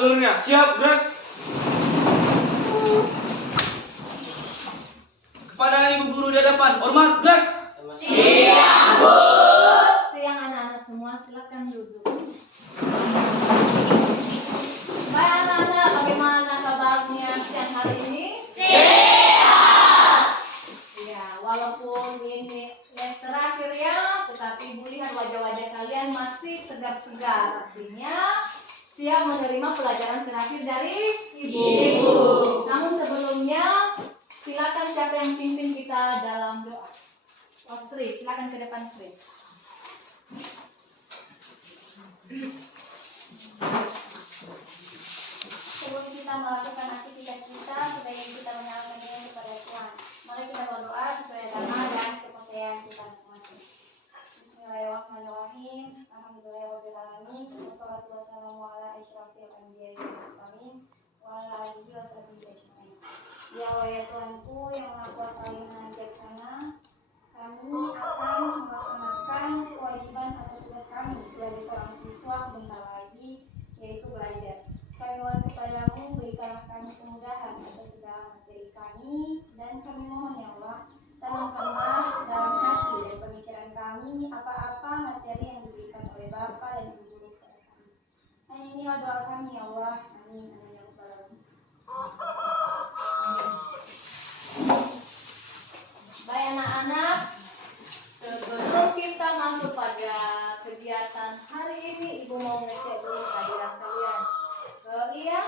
seluruhnya. Siap, gerak. Kepada ibu guru di hadapan, hormat, gerak. Siang, Bu. Siang anak-anak semua, silakan duduk. Baik anak-anak, bagaimana kabarnya siang hari ini? Sehat. Ya, walaupun ini les terakhir ya, tetapi Ibu lihat wajah-wajah kalian masih segar-segar. Artinya siap menerima pelajaran terakhir dari Ibu. Namun sebelumnya, silakan siapa yang pimpin kita dalam doa. Oh, Sri, silakan ke depan Sri. Sebelum kita melakukan aktivitas kita, sebaiknya kita menyerahkan diri kepada Tuhan. Mari kita berdoa sesuai agama dan kepercayaan kita masing-masing. Bismillahirrahmanirrahim. Alhamdulillahirobbilalamin. Wassalatu wassalamu ala asyrofil anbiya'i wal mursalin wa ala alihi washabihi ajmain. Ya Allah ya Tuhanku yang Maha Kuasa yang bijaksana, kami akan melaksanakan kewajiban atau tugas kami sebagai seorang siswa sebentar lagi, yaitu belajar. Kami mohon kepadamu, berikanlah kami kemudahan atas segala materi kami, dan kami mohon ya Allah, tanamkanlah dalam hati dan pemikiran kami apa-apa materi yang diberikan oleh Bapa dan Ibu Guru kepada kami. Hanya inilah doa kami ya Allah. Amin. Amin ya Rabbal Alamin. Baik anak-anak, sebelum kita masuk pada kegiatan hari ini, Ibu mau ngecek dulu kehadiran kalian. Iya?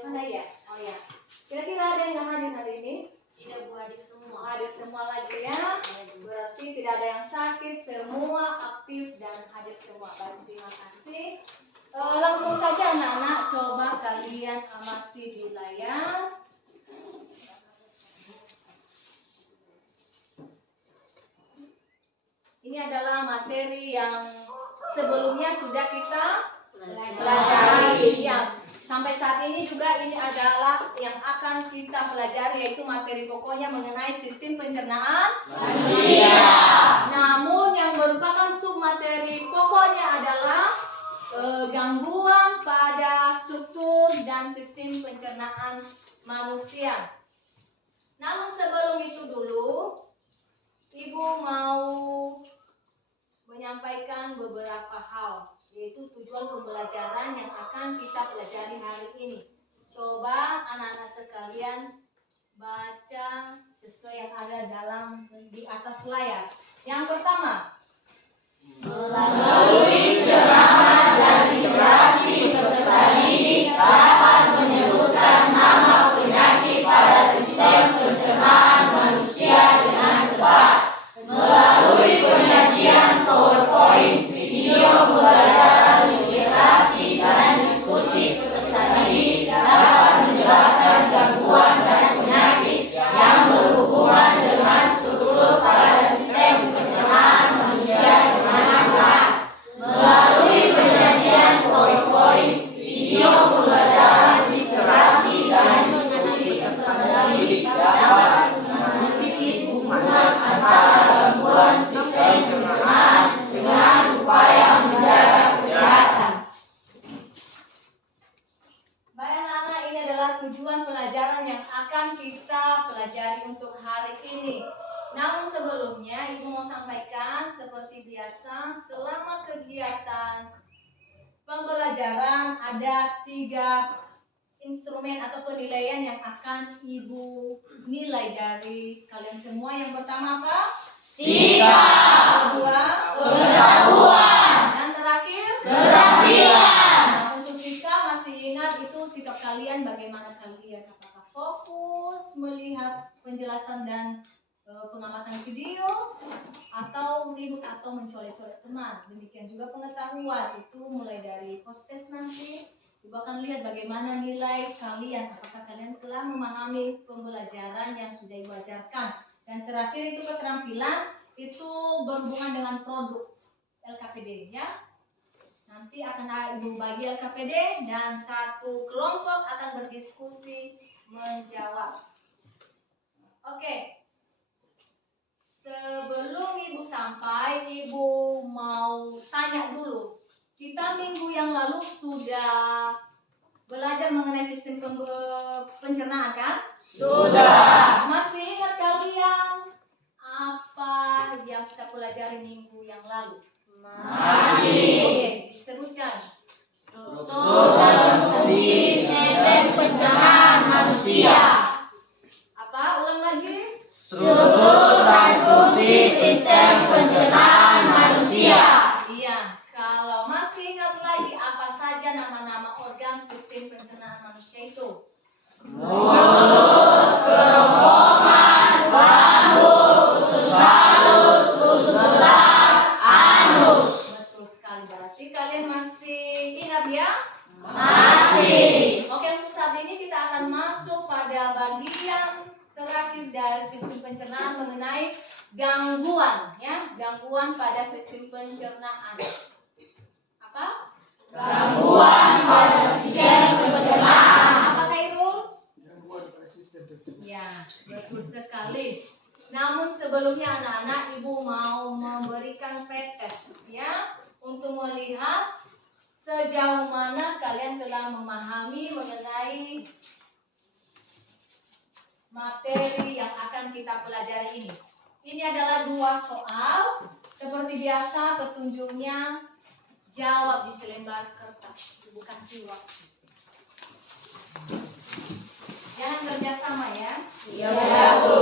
Mana ya? Oh ya. Kira-kira ada yang nggak hadir hari ini? Tidak, Bu, hadir semua. Hadir semua lagi ya. Berarti tidak ada yang sakit, semua aktif dan hadir semua. Baik, terima kasih. Langsung saja anak-anak, coba kalian amati di layar. Ini adalah materi yang sebelumnya sudah kita pelajari. Ya, sampai saat ini juga ini adalah yang akan kita pelajari, yaitu materi pokoknya mengenai sistem pencernaan manusia. Namun yang merupakan submateri pokoknya adalah gangguan pada struktur dan sistem pencernaan manusia. Namun sebelum itu dulu, Ibu mau menyampaikan beberapa hal, yaitu tujuan pembelajaran yang akan kita pelajari hari ini. Coba anak-anak sekalian baca sesuai yang ada di atas layar. Yang pertama, Melalui ceramah dan literasi peserta didik dapat menyebutkan nama penyakit pada sistem pencernaan manusia dengan tepat. Melalui penyajian PowerPoint, video pembelajaran literasi dan diskusi peserta didik dapat menjelaskan gangguan dan penyakit yang berhubungan dengan struktur pada sistem pencernaan manusia dengan tepat. Melalui penyajian PowerPoint, video pembelajaran literasi dan diskusi peserta didik dapat menganalisis hubungan antara gangguan sistem pencernaan dengan upaya menjaga kesehatan. baik anak-anak, ini adalah tujuan pelajaran yang akan kita pelajari untuk hari ini. Namun sebelumnya, Ibu mau sampaikan seperti biasa, selama kegiatan pembelajaran ada 3 instrumen atau penilaian yang akan Ibu nilai dari kalian semua. Yang pertama apa? Sikap, Kedua, pengetahuan, dan terakhir, keterampilan. Nah, untuk sikap masih ingat itu sikap kalian, bagaimana kalian, apakah fokus melihat penjelasan dan pengamatan video, atau ribut atau mencolek-colek teman. Demikian juga pengetahuan, itu mulai dari post test nanti Ibu akan lihat bagaimana nilai kalian, apakah kalian telah memahami pembelajaran yang sudah Ibu ajarkan. Dan terakhir itu keterampilan, itu berhubungan dengan produk LKPD ya. Nanti akan Ibu bagi LKPD dan satu kelompok akan berdiskusi menjawab. Oke. Sebelum Ibu sampai, Ibu mau tanya dulu. Kita minggu yang lalu sudah belajar mengenai sistem pencernaan kan? Sudah. Masih ingat kalian apa yang kita pelajari minggu yang lalu? Masih. Oke, disebutkan. Struktur dan fungsi sistem pencernaan manusia. Apa? Ulang lagi. Struktur dan fungsi sistem pencernaan manusia. Iya, kalau masih ingat lagi apa saja nama-nama organ sistem pencernaan manusia itu? Mulut, kerongkongan, rambut, usus halus, usus besar, anus. Betul sekali, berarti kalian masih ingat ya? Masih. Oke, untuk saat ini kita akan masuk pada bagian terakhir dari sistem pencernaan mengenai gangguan, ya, gangguan pada sistem pencernaan. Apa? Gangguan pada sistem pencernaan. Apa Khairul? Ya, betul sekali. Namun sebelumnya anak-anak, ibu mau memberikan pretest ya untuk melihat sejauh mana kalian telah memahami mengenai materi yang akan kita pelajari ini. Ini adalah 2 soal. Seperti biasa petunjuknya jawab di selembar kertas. Ibu kasih waktu. Jangan kerjasama ya. Ya, Bu.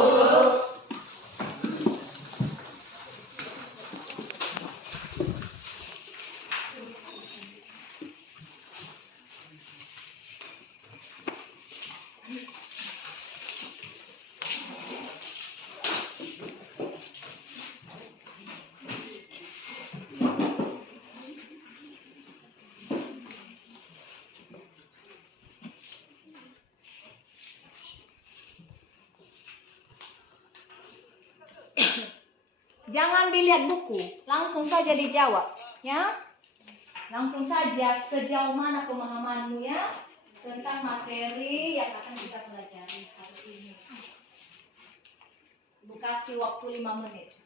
Jangan dilihat buku, langsung saja dijawab, ya. Langsung saja sejauh mana pemahamanmu ya tentang materi yang akan kita pelajari hari ini. Ibu kasih waktu 5 menit.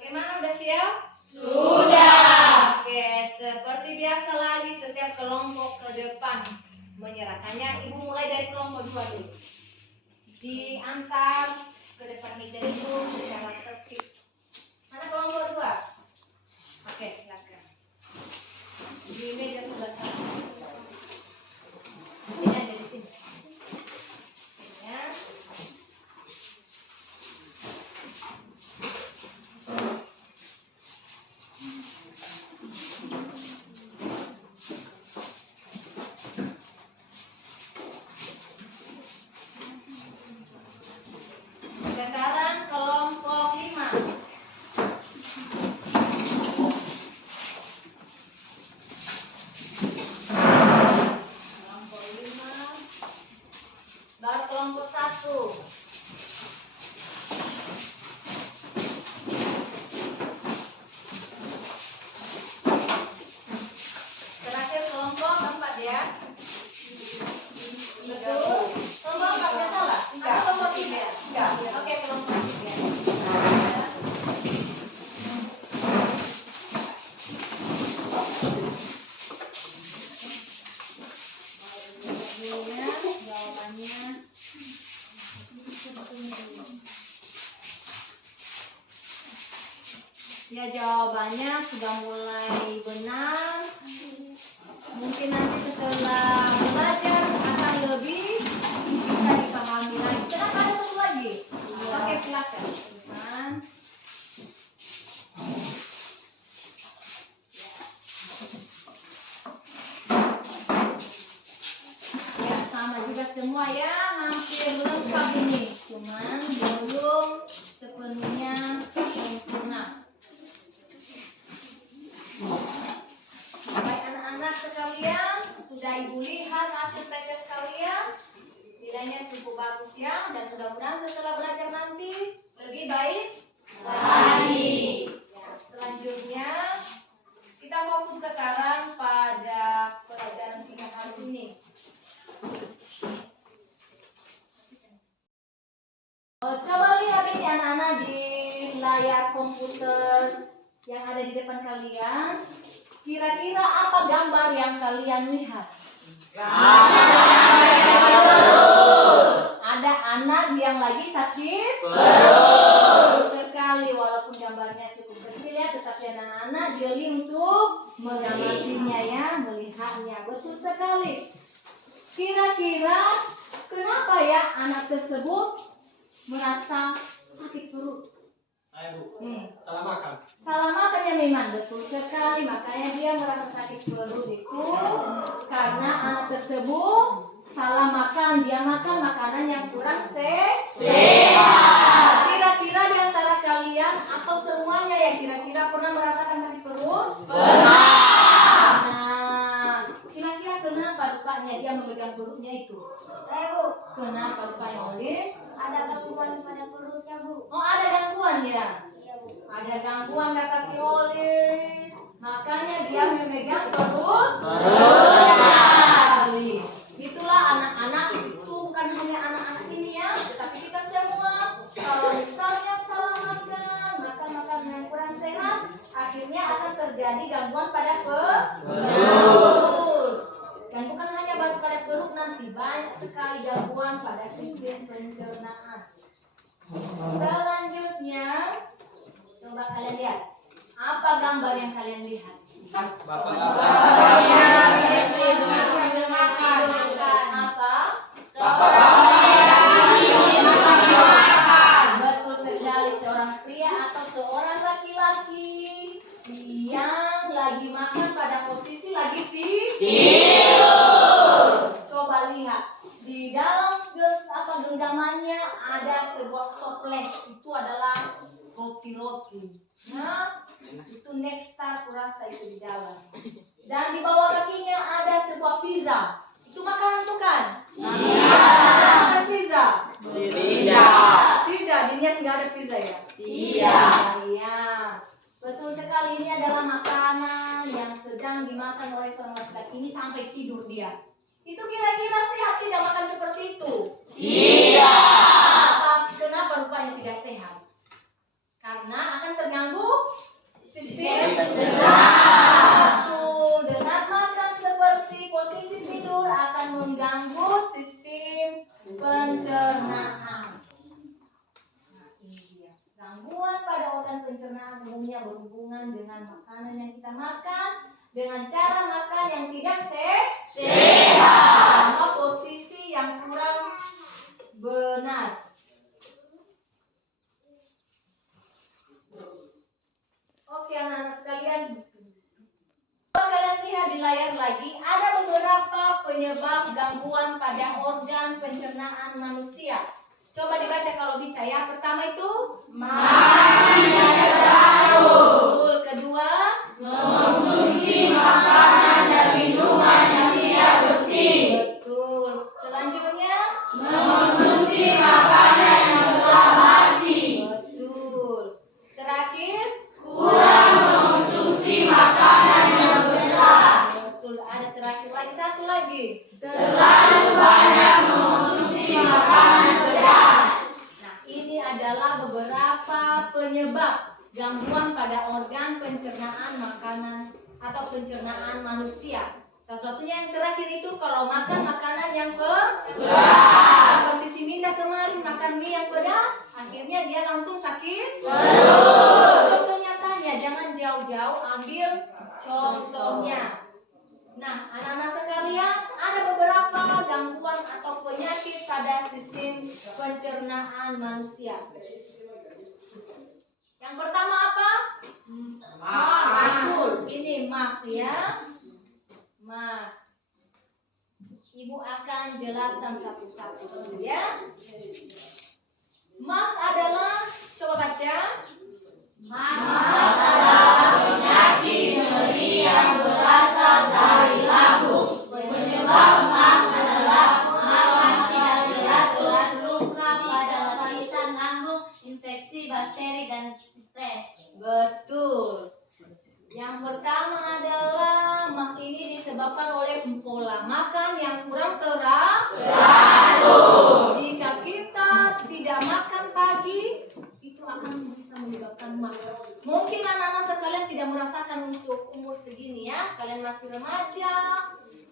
Bagaimana, udah siap? Sudah. Oke, seperti biasa lagi setiap kelompok ke depan menyerahkannya. Ibu mulai dari kelompok 2 dulu. Diantar ke depan meja itu secara tertib. Mana kelompok 2? Oke, silakan. Di meja sebelah sana. Di sini aja, di sini. Ya. Sekarang kelompok 5. Kelompok 5. Baru kelompok 1. Terakhir kelompok 4 ya. Betul. Kelompok 4 nggak salah? Atau kelompok 3? Oke, kelompok 3. Jawabannya ya, jawabannya sudah mulai benar. Mungkin nanti setelah belajar akan lebih bisa dipahami lagi. Kenapa ada satu lagi? Oke, silakan. sama juga semua ya, hampir lengkap ini. Cuman belum sepenuhnya sempurna. Baik anak-anak sekalian, sudah ibu lihat hasil praktek kalian. Nilainya cukup bagus ya, dan mudah-mudahan setelah belajar nanti lebih baik lagi. Ya, selanjutnya kita fokus sekarang pada pelajaran tingkat hari ini. Coba lihat ini anak-anak di layar komputer yang ada di depan kalian. Kira-kira apa gambar yang kalian lihat? Ada anak yang lagi sakit perut sekali, walaupun gambarnya cukup kecil ya, tetapi anak-anak jeli untuk mengamatinya ya, melihatnya. Betul sekali. Kira-kira kenapa ya anak tersebut merasa sakit perut? Ayo Bu, salah makan. Salah makannya memang betul sekali, makanya dia merasa sakit perut itu karena anak tersebut salah makan. Dia makan makanan yang kurang sehat. Kira-kira di antara kalian atau semuanya yang kira-kira pernah merasakan sakit perut? Pernah. Nah, kira-kira kenapa rupanya dia memegang perutnya itu? Bu, Kenapa rupanya, Olis? ada gangguan pada perutnya, Bu. Oh, ada gangguan ya? Iya, Bu. Ada gangguan kata si Olis, makanya dia memegang perut. Sekali. Itulah anak-anak itu, bukan hanya anak-anak ini ya, tetapi kita semua. Kalau misalnya salah makan makanan yang kurang sehat, akhirnya akan terjadi gangguan pada perut. Dan bukan hanya baru pada perut, nanti banyak sekali gangguan pada sistem pencernaan. Selanjutnya, coba kalian lihat. Apa gambar yang kalian lihat? Betul sekali, seorang pria atau seorang laki-laki yang lagi makan pada posisi lagi tidur. Coba lihat di dalam genggamannya ada sebuah stoples, itu adalah roti-roti. Nah, itu nektar kurasa itu di dalam. Dan di bawah kakinya ada sebuah pizza. Itu makanan bukan? Makan pizza? Tidak, di Nias nggak ada pizza ya? Iya. Betul sekali, ini adalah makanan yang sedang dimakan oleh seorang laki-laki ini sampai tidur dia. Itu kira-kira sehat tidak makan seperti itu? Iya. Kenapa rupanya tidak sehat? Karena akan terganggu sistem pencernaan. Betul, dengan makan seperti posisi tidur akan mengganggu sistem pencernaan. Nah, ini dia. Gangguan pada organ pencernaan umumnya berhubungan dengan makanan yang kita makan, dengan cara makan yang tidak sehat, sama posisi yang kurang benar. Oke anak-anak sekalian, coba kalian lihat di layar lagi, ada beberapa penyebab gangguan pada organ pencernaan manusia. Coba dibaca kalau bisa ya. Pertama itu makan tidak teratur. Kedua, Mengonsumsi makanan dan minuman yang tidak bersih. betul. Selanjutnya, Mengonsumsi makanan yang telah basi. betul. Terakhir, Kurang mengonsumsi makanan yang sehat. betul. Ada terakhir lagi, satu lagi. Terlalu banyak mengonsumsi makanan pedas. Nah, ini adalah beberapa penyebab gangguan pada organ pencernaan makanan atau pencernaan manusia. Salah satunya yang terakhir itu kalau makan makanan yang pedas. Seperti si Minda kemarin makan mie yang pedas, akhirnya dia langsung sakit perut. Contoh nyatanya, jangan jauh-jauh ambil contohnya. Nah, anak-anak sekalian, ada beberapa gangguan atau penyakit pada sistem pencernaan manusia. Yang pertama apa? Betul, ini mah ya. Mah. Ibu akan jelaskan satu-satu ya. MAK adalah, coba baca. Maka adalah penyakit nyeri yang berasal dari lambung. Penyebab MAK adalah makan tidak teratur, luka pada lapisan lambung, infeksi bakteri dan stres. Betul. Yang pertama adalah MAK ini disebabkan oleh pola makan yang kurang teratur. Jika kita tidak makan pagi, itu akan bisa menyebabkan MAK. Mungkin anak-anak sekalian tidak merasakan untuk umur segini ya. Kalian masih remaja,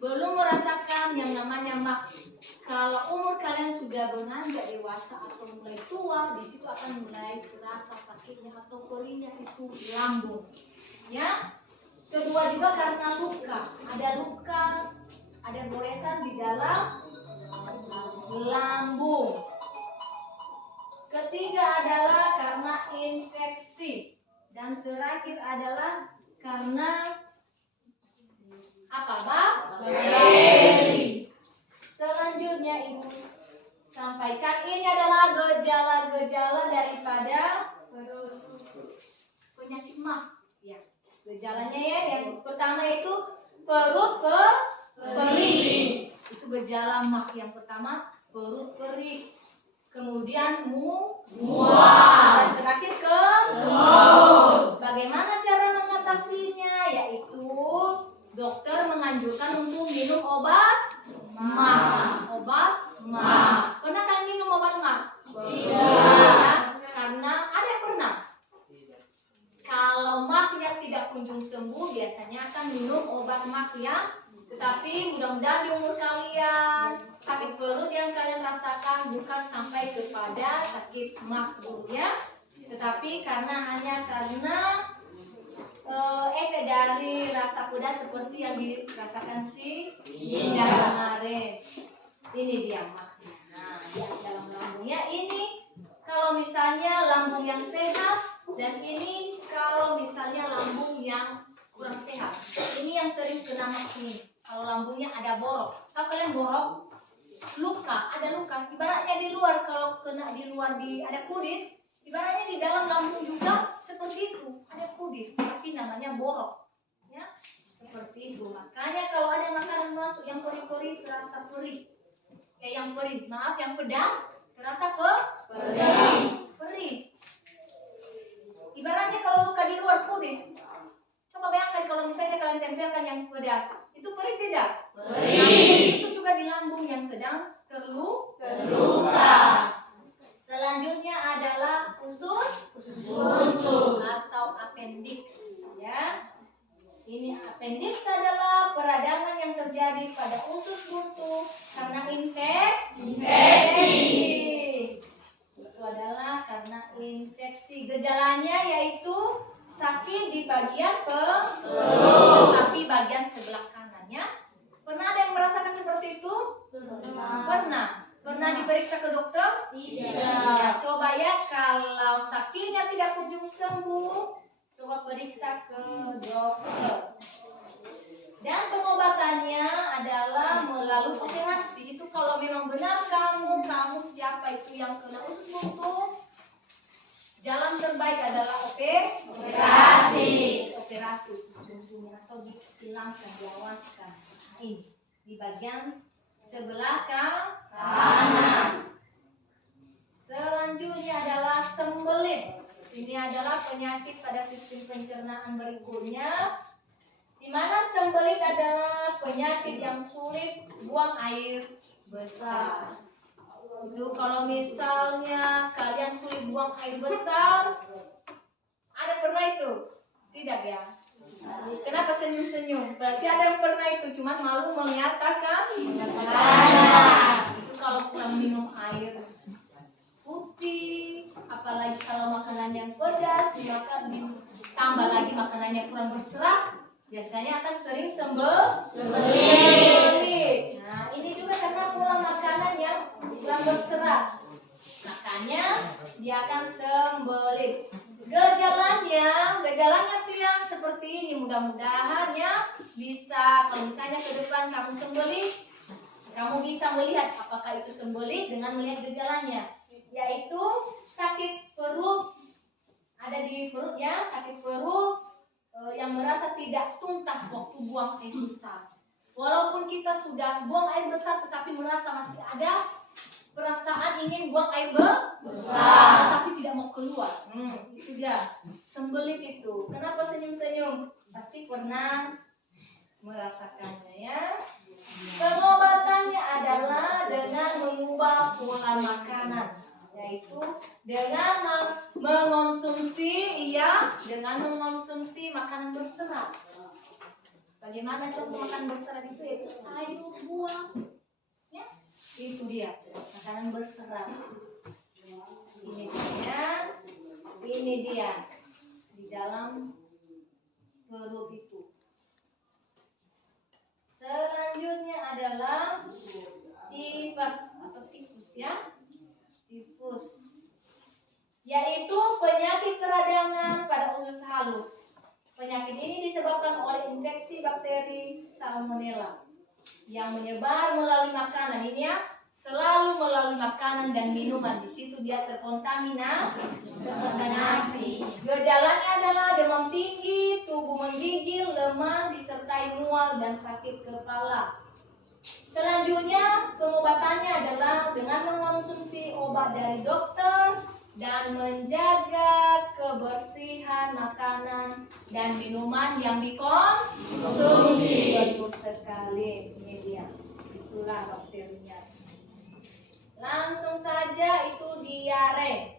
belum merasakan yang namanya MAK. Kalau umur kalian sudah beranjak dewasa atau mulai tua, di situ akan mulai terasa sakitnya atau perihnya itu di lambung. Ya, kedua juga karena luka, ada goresan di dalam lambung. Ketiga adalah karena infeksi, dan terakhir adalah karena apa, Pak? Bakteri. Selanjutnya Ibu sampaikan ini adalah gejala-gejala daripada penyakit MAK. Ya. Gejalanya ya, yang pertama itu perut perih. Itu gejala MAK yang pertama, perut perih. Kemudian mual. Dan terakhir kemur. Bagaimana cara mengatasinya? Yaitu dokter menganjurkan untuk minum obat MAK. Pernah kan minum obat MAK? Tidak. Ya, karena ada yang pernah. Kalau MAK-nya tidak kunjung sembuh, biasanya akan minum obat MAK ya. Tetapi mudah-mudahan di umur kalian, sakit perut yang kalian rasakan bukan sampai kepada sakit MAK dulu ya. Tetapi hanya karena efek dari rasa pedas seperti yang dirasakan si Dinda kemarin. Ini dia MAK-nya. Nah, di dalam lambungnya ini kalau misalnya lambung yang sehat, dan ini kalau misalnya lambung yang kurang sehat. Ini yang sering kena MAK nih. Kalau lambungnya ada borok. Tahu kalian borok? Luka, ada luka. Ibaratnya di luar, kalau kena di luar ada kudis, ibaratnya di dalam lambung juga seperti itu. Ada kudis, tapi namanya borok. Ya, seperti itu. Makanya kalau ada makanan masuk yang perih-perih terasa perih. Yang perih, maaf, yang pedas terasa perih. Ibaratnya kalau luka di luar kudis, coba bayangkan kalau misalnya kalian tempelkan yang pedas, itu perih tidak? Perih. Itu juga di lambung yang sedang terluka. Selanjutnya adalah usus buntu atau appendix ya. Ini appendix adalah peradangan yang terjadi pada usus buntu karena infeksi. Itu adalah karena infeksi. Gejalanya yaitu sakit di bagian perut, tapi bagian sebelah kanannya. Pernah ada yang merasakan seperti itu? Pernah diperiksa ke dokter? Tidak. Ya, coba ya, kalau sakitnya tidak kunjung sembuh, coba periksa ke dokter. Dan pengobatannya adalah melalui operasi. Itu kalau memang benar kamu siapa itu yang kena usus buntu, jalan terbaik adalah operasi usus buntunya atau dihilangkan, diawaskan. Nah, ini di bagian sebelah kanan. Selanjutnya adalah sembelit. Ini adalah penyakit pada sistem pencernaan berikutnya, di mana sembelit adalah penyakit yang sulit buang air besar. Itu kalau misalnya kalian sulit buang air besar, ada pernah itu? Tidak ya? Kenapa senyum-senyum? Berarti ada yang pernah itu, cuman malu menyatakan. Itu kalau kurang minum air putih, apalagi kalau makanan yang pedas, dimakan tambah lagi makanannya kurang berserat, biasanya akan sering sembelit. Nah, ini juga karena kurang makanan yang kurang berserat, makanya dia akan sembelit. Gejalanya tuh yang seperti ini. Mudah-mudahan ya bisa, kalau misalnya ke depan kamu sembelit, Kamu bisa melihat apakah itu sembelit dengan melihat gejalanya, yaitu sakit perut, ada di perut ya, sakit perut yang merasa tidak tuntas waktu buang air besar. Walaupun kita sudah buang air besar tetapi merasa masih ada perasaan ingin buang air besar tapi tidak mau keluar. Itu dia sembelit itu. Kenapa senyum-senyum? Pasti pernah merasakannya ya. Pengobatannya adalah dengan mengubah pola makanan, yaitu dengan mengonsumsi makanan berserat. Bagaimana contoh makanan berserat itu? Yaitu sayur, buah, ya, itu dia makanan berserat. Ini dia di dalam perut itu. Selanjutnya adalah tifus atau tifus ya, tifus, yaitu penyakit peradangan pada usus halus. Penyakit ini disebabkan oleh infeksi bakteri Salmonella yang menyebar melalui makanan. Ini ya, selalu melalui makanan dan minuman. Di situ dia terkontaminasi. Gejalanya adalah demam tinggi, tubuh menggigil, lemah, disertai mual dan sakit kepala. Selanjutnya pengobatannya adalah dengan mengonsumsi obat dari dokter dan menjaga kebersihan makanan dan minuman yang dikonsumsi. Betul sekali, ini dia. Itulah bakterinya. Langsung saja itu diare.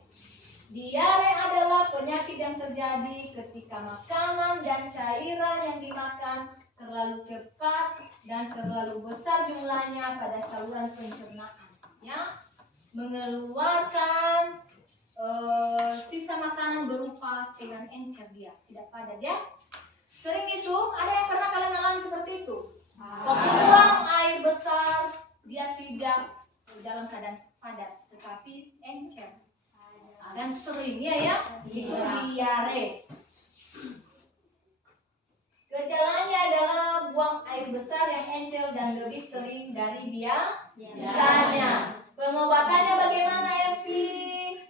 Diare adalah penyakit yang terjadi ketika makanan dan cairan yang dimakan terlalu cepat dan terlalu besar jumlahnya pada saluran pencernaan, ya, mengeluarkan sisa makanan berupa cairan encer dia, tidak padat ya. Sering itu, ada yang pernah kalian alami seperti itu? Waktu buang air besar, dia tidak dalam keadaan padat, tetapi encer. Dan seringnya ya, itu diare. Gejalanya adalah buang air besar yang encer dan lebih sering dari biasanya. Pengobatannya bagaimana, Evi?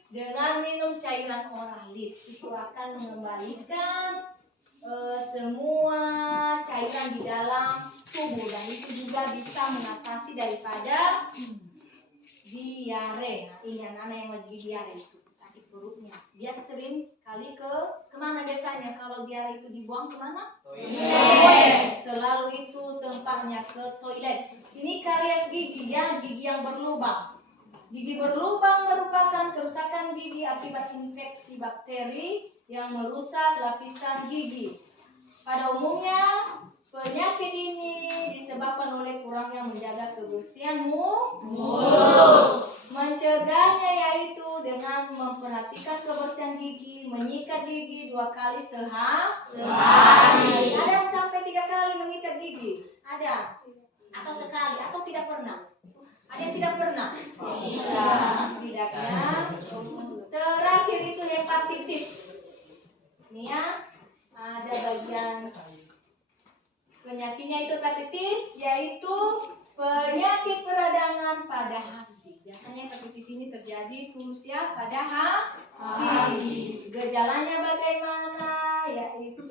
Dengan minum cairan oralit. Itu akan mengembalikan semua cairan di dalam tubuh, dan itu juga bisa mengatasi daripada diare. Nah, ini anak-anak yang lagi diare itu sakit perutnya, dia sering kali kemana biasanya kalau diare itu dibuang kemana? Toilet. Selalu itu tempatnya ke toilet. Ini karies gigi ya, gigi yang berlubang. Gigi berlubang merupakan kerusakan gigi akibat infeksi bakteri yang merusak lapisan gigi. Pada umumnya penyakit ini disebabkan oleh kurangnya menjaga kebersihan mulut. Mencegahnya yaitu dengan memperhatikan kebersihan gigi, menyikat gigi 2 kali sehari. Ada yang sampai 3 kali menyikat gigi? Ada? Atau sekali? Atau tidak pernah? Ada yang tidak pernah? Tidak ya. Terakhir itu hepatitis. Ini ya, ada bagian penyakitnya itu hepatitis, yaitu penyakit peradangan pada hati. Biasanya hepatitis ini terjadi tulus ya pada hati. Gejalanya bagaimana? Yaitu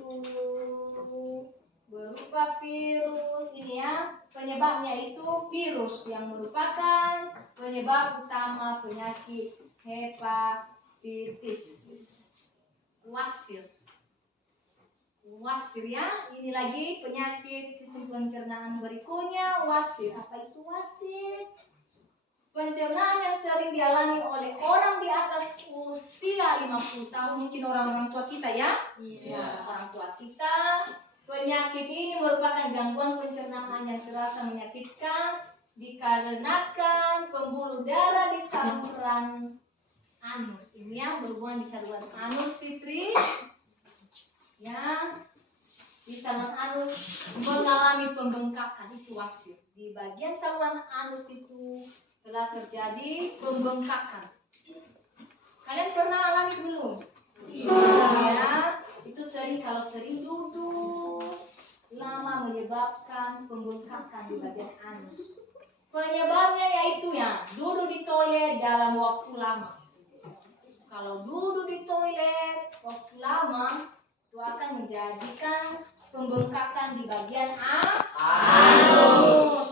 berupa virus ini ya. Penyebabnya itu virus yang merupakan penyebab utama penyakit hepatitis. Wasir ya. Ini lagi penyakit sistem pencernaan berikutnya, wasir. Apa itu wasir? Pencernaan yang sering dialami oleh orang di atas usia 50 tahun, mungkin orang-orang tua kita ya. Orang tua kita. Penyakit ini merupakan gangguan pencernaan yang terasa menyakitkan dikarenakan pembuluh darah di saluran anus. Ini yang berhubungan di saluran anus, Fitri. Ya, di saluran anus mengalami pembengkakan, itu wasir. Di bagian saluran anus itu telah terjadi pembengkakan. Kalian pernah alami belum? Ya, itu kalau sering duduk lama menyebabkan pembengkakan di bagian anus. Penyebabnya yaitu ya duduk di toilet dalam waktu lama. Kalau duduk di toilet waktu lama itu akan menjadikan pembengkakan di bagian anus.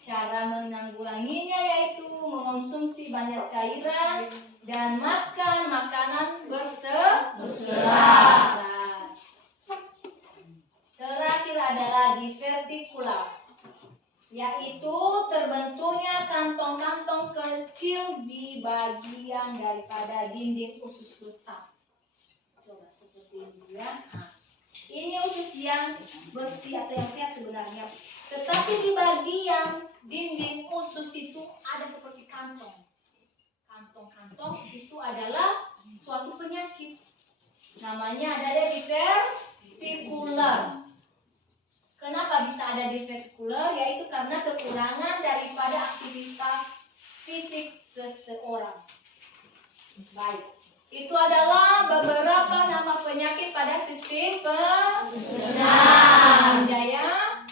Cara menanggulanginya yaitu mengonsumsi banyak cairan dan makan makanan berserat. Terakhir adalah divertikular, yaitu terbentuknya kantong-kantong kecil di bagian daripada dinding usus besar. Coba seperti ini ya. Ini usus yang bersih atau yang sehat sebenarnya. Tetapi di bagian dinding usus itu ada seperti kantong. Kantong-kantong itu adalah suatu penyakit. Namanya adalah divertikular. Kenapa bisa ada divertikular? Yaitu karena kekurangan daripada aktivitas fisik seseorang. Baik. Itu adalah beberapa nama penyakit pada sistem pencernaan. Ya,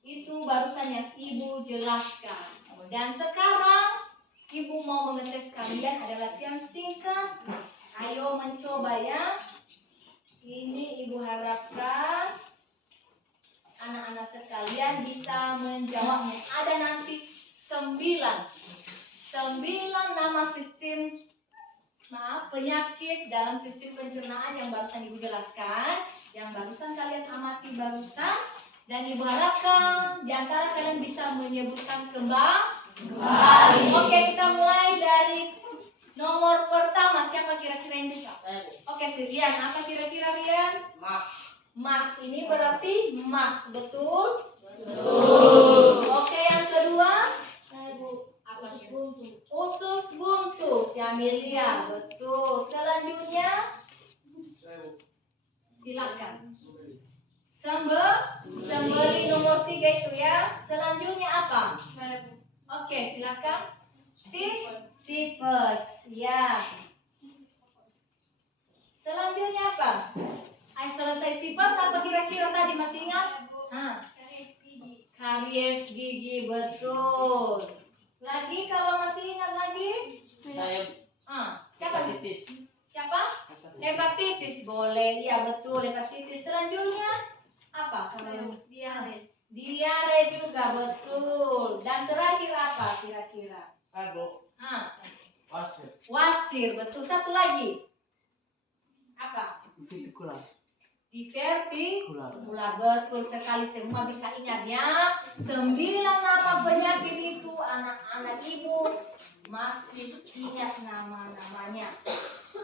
itu barusan yang Ibu jelaskan. Dan sekarang Ibu mau mengetes kalian, ada latihan singkat. Ayo mencoba ya. Ini Ibu harapkan anak-anak sekalian bisa menjawabnya. Ada nanti 9 nama penyakit dalam sistem pencernaan yang barusan Ibu jelaskan, yang barusan kalian amati barusan, dan Ibu harapkan di antara kalian bisa menyebutkan kembali. Oke, kita mulai dari nomor pertama. Siapa kira-kira yang bisa? Oke, Rian. Apa kira-kira Rian? Max. Ini berarti Max, betul? Betul. Oke, yang kedua? Usus buntu. Si Amelia, betul. Selanjutnya? Silakan. Sembeli nomor 3 itu ya. Selanjutnya apa? Oke, silakan. Tipes. Ya. Selanjutnya apa? Selesai tipes apa kira-kira tadi masih ingat? Karies gigi, betul. Lagi kalau masih ingat lagi? Siapa? Siapa? Hepatitis, boleh. Iya betul, hepatitis. Selanjutnya apa? Diare juga, betul. Dan terakhir apa kira-kira? Wasir, betul. Satu lagi. Apa? Divertikular, betul sekali. Semua bisa ingat ya. 9 nama penyakit itu anak-anak Ibu masih ingat nama-namanya.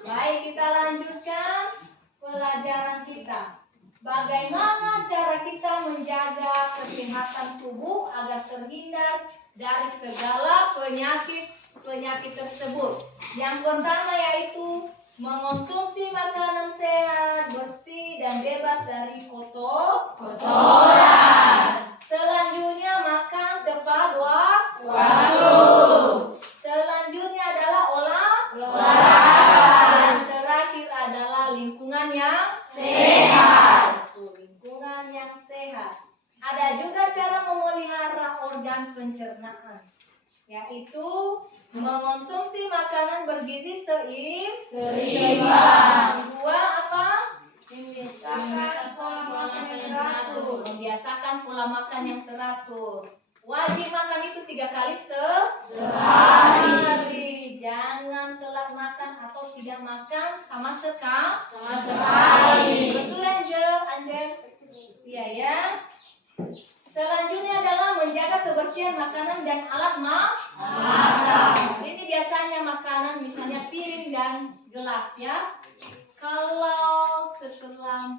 Baik, kita lanjutkan pelajaran kita. Bagaimana cara kita menjaga kesehatan tubuh agar terhindar dari segala penyakit tersebut. Yang pertama yaitu mengonsumsi makanan sehat, bersih, dan bebas dari kotoran. Selanjutnya makan tepat waktu. Selanjutnya adalah olahraga. Dan terakhir adalah lingkungan yang sehat. Lingkungan yang sehat. Ada juga cara memelihara organ pencernaan, yaitu mengonsumsi makanan bergizi seimbang. Dua apa? Membiasakan pola makan yang teratur. Wajib makan itu 3 kali sehari. Jangan telat makan atau tidak makan sama sekali. Betul Angel? Iya ya. Selanjutnya adalah menjaga kebersihan makanan dan alat makan. Ini biasanya makanan misalnya piring dan gelas ya. Kalau setelah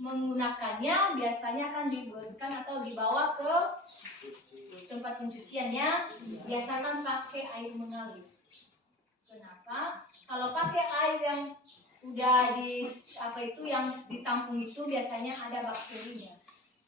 menggunakannya biasanya akan diberikan atau dibawa ke tempat pencuciannya. Biasakan pakai air mengalir. Kenapa? Kalau pakai air yang udah yang ditampung itu biasanya ada bakterinya.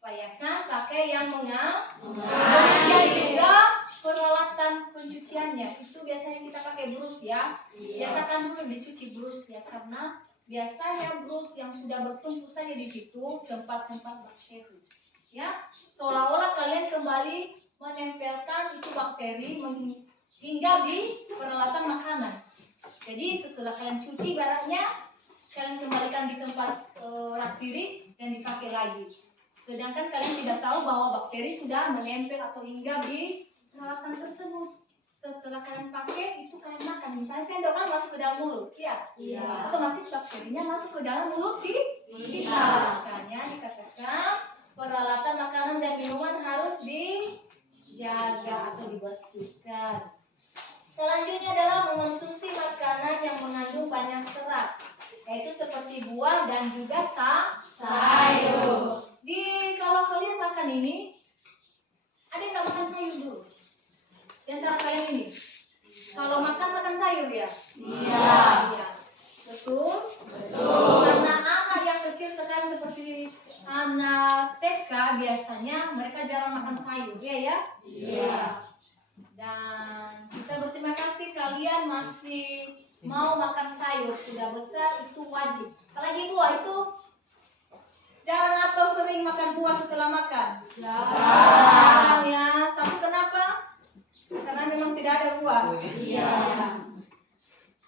Upayakan pakai yang mengalir. Juga peralatan pencuciannya itu biasanya kita pakai brus ya. Biasakan dulu dicuci brus ya, karena biasanya brus yang sudah bertumpu saja di situ tempat-tempat bakteri. Ya, seolah-olah kalian kembali menempelkan itu bakteri hingga di peralatan makanan. Jadi setelah kalian cuci barangnya, kalian kembalikan di tempat rak piring dan dipakai lagi. Sedangkan kalian tidak tahu bahwa bakteri sudah menempel atau hinggap di peralatan tersebut. Setelah kalian pakai, itu kalian makan. Misalnya sendok kan masuk ke dalam mulut, ya? Iya. Otomatis bakterinya masuk ke dalam mulut kita. Makanya dikatakan peralatan makanan dan minuman harus dijaga atau dibersihkan. Selanjutnya adalah mengonsumsi makanan yang mengandung banyak serat, yaitu seperti buah dan juga sayur. Kalau kalian makan ini, ada yang nggak makan sayur dulu? Di antara kalian ini, kalau makan sayur ya? Iya. Betul. Karena anak yang kecil sekali seperti anak TK biasanya mereka jarang makan sayur, ya? Iya. Dan kita berterima kasih kalian masih mau makan sayur, sudah besar itu wajib. Apalagi buah itu jarang atau sering makan buah setelah makan? Jarang ya. Satu kenapa? Karena memang tidak ada buah. Iya.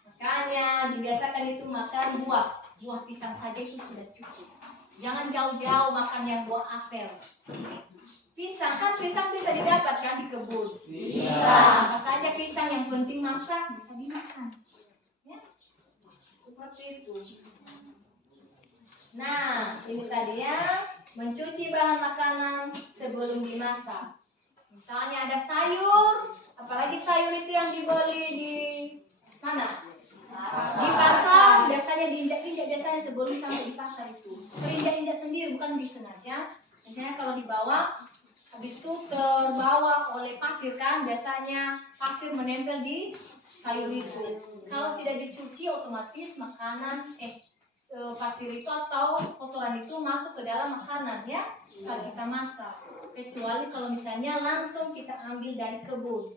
Makanya dibiasakan itu makan buah pisang saja itu sudah cukup. Jangan jauh-jauh makan yang buah apel. Pisang bisa didapatkan di kebun. Bisa. Apa saja pisang yang penting masak bisa dimakan. Ya, seperti itu. Nah, ini tadi ya, mencuci bahan makanan sebelum dimasak. Misalnya ada sayur, apalagi sayur itu yang dibeli di mana? Di pasar, biasanya diinjak-injak biasanya sebelum sampai di pasar itu. Terinjak-injak sendiri, bukan disengaja. Misalnya kalau dibawa, habis itu terbawa oleh pasir kan, biasanya pasir menempel di sayur itu. Kalau tidak dicuci, otomatis makanan, pasir itu atau kotoran itu masuk ke dalam makanan ya saat kita masak. Kecuali kalau misalnya langsung kita ambil dari kebun.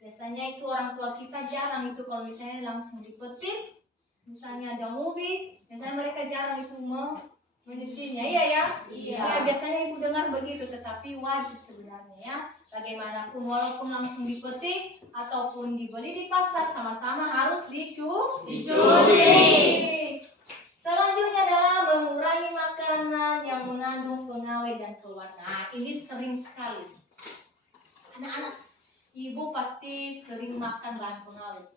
Biasanya itu orang tua kita jarang itu kalau misalnya langsung dipetik. Misalnya ada ubi, biasanya mereka jarang itu menyucinya, iya ya? Iya. Ya, biasanya ibu dengar begitu, tetapi wajib sebenarnya ya. Bagaimanapun walaupun langsung dipetik ataupun dibeli di pasar, sama-sama harus dicuci. Selanjutnya adalah mengurangi makanan yang mengandung pengawet dan pewarna. Nah, ini sering sekali. Anak-anak ibu pasti sering makan bahan pengawet.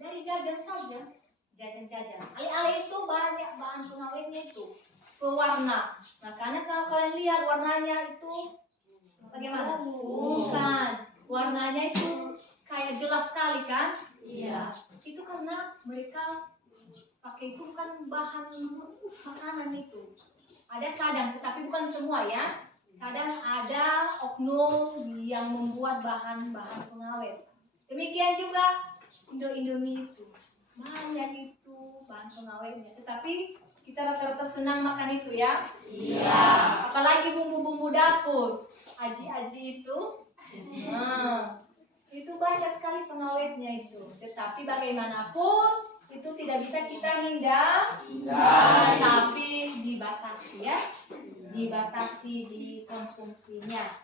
Dari jajan saja, jajan-jajan. Ale-ale itu banyak bahan pengawetnya itu. Pewarna. Makanya kalau kalian lihat warnanya itu bagaimana? Bukan. Warnanya itu kayak jelas sekali kan? Iya. Itu karena mereka pakai itu kan bahan makanan itu. Ada kadang, tetapi bukan semua ya. Kadang ada oknum yang membuat bahan-bahan pengawet. Demikian juga Indomie itu. Banyak itu bahan pengawetnya. Tetapi kita rata-rata senang makan itu ya. Iya. Apalagi bumbu-bumbu dapur. Aji-aji itu. Nah, itu banyak sekali pengawetnya itu. Tetapi bagaimanapun itu tidak bisa kita hindari, tapi dibatasi ya, dibatasi di konsumsinya.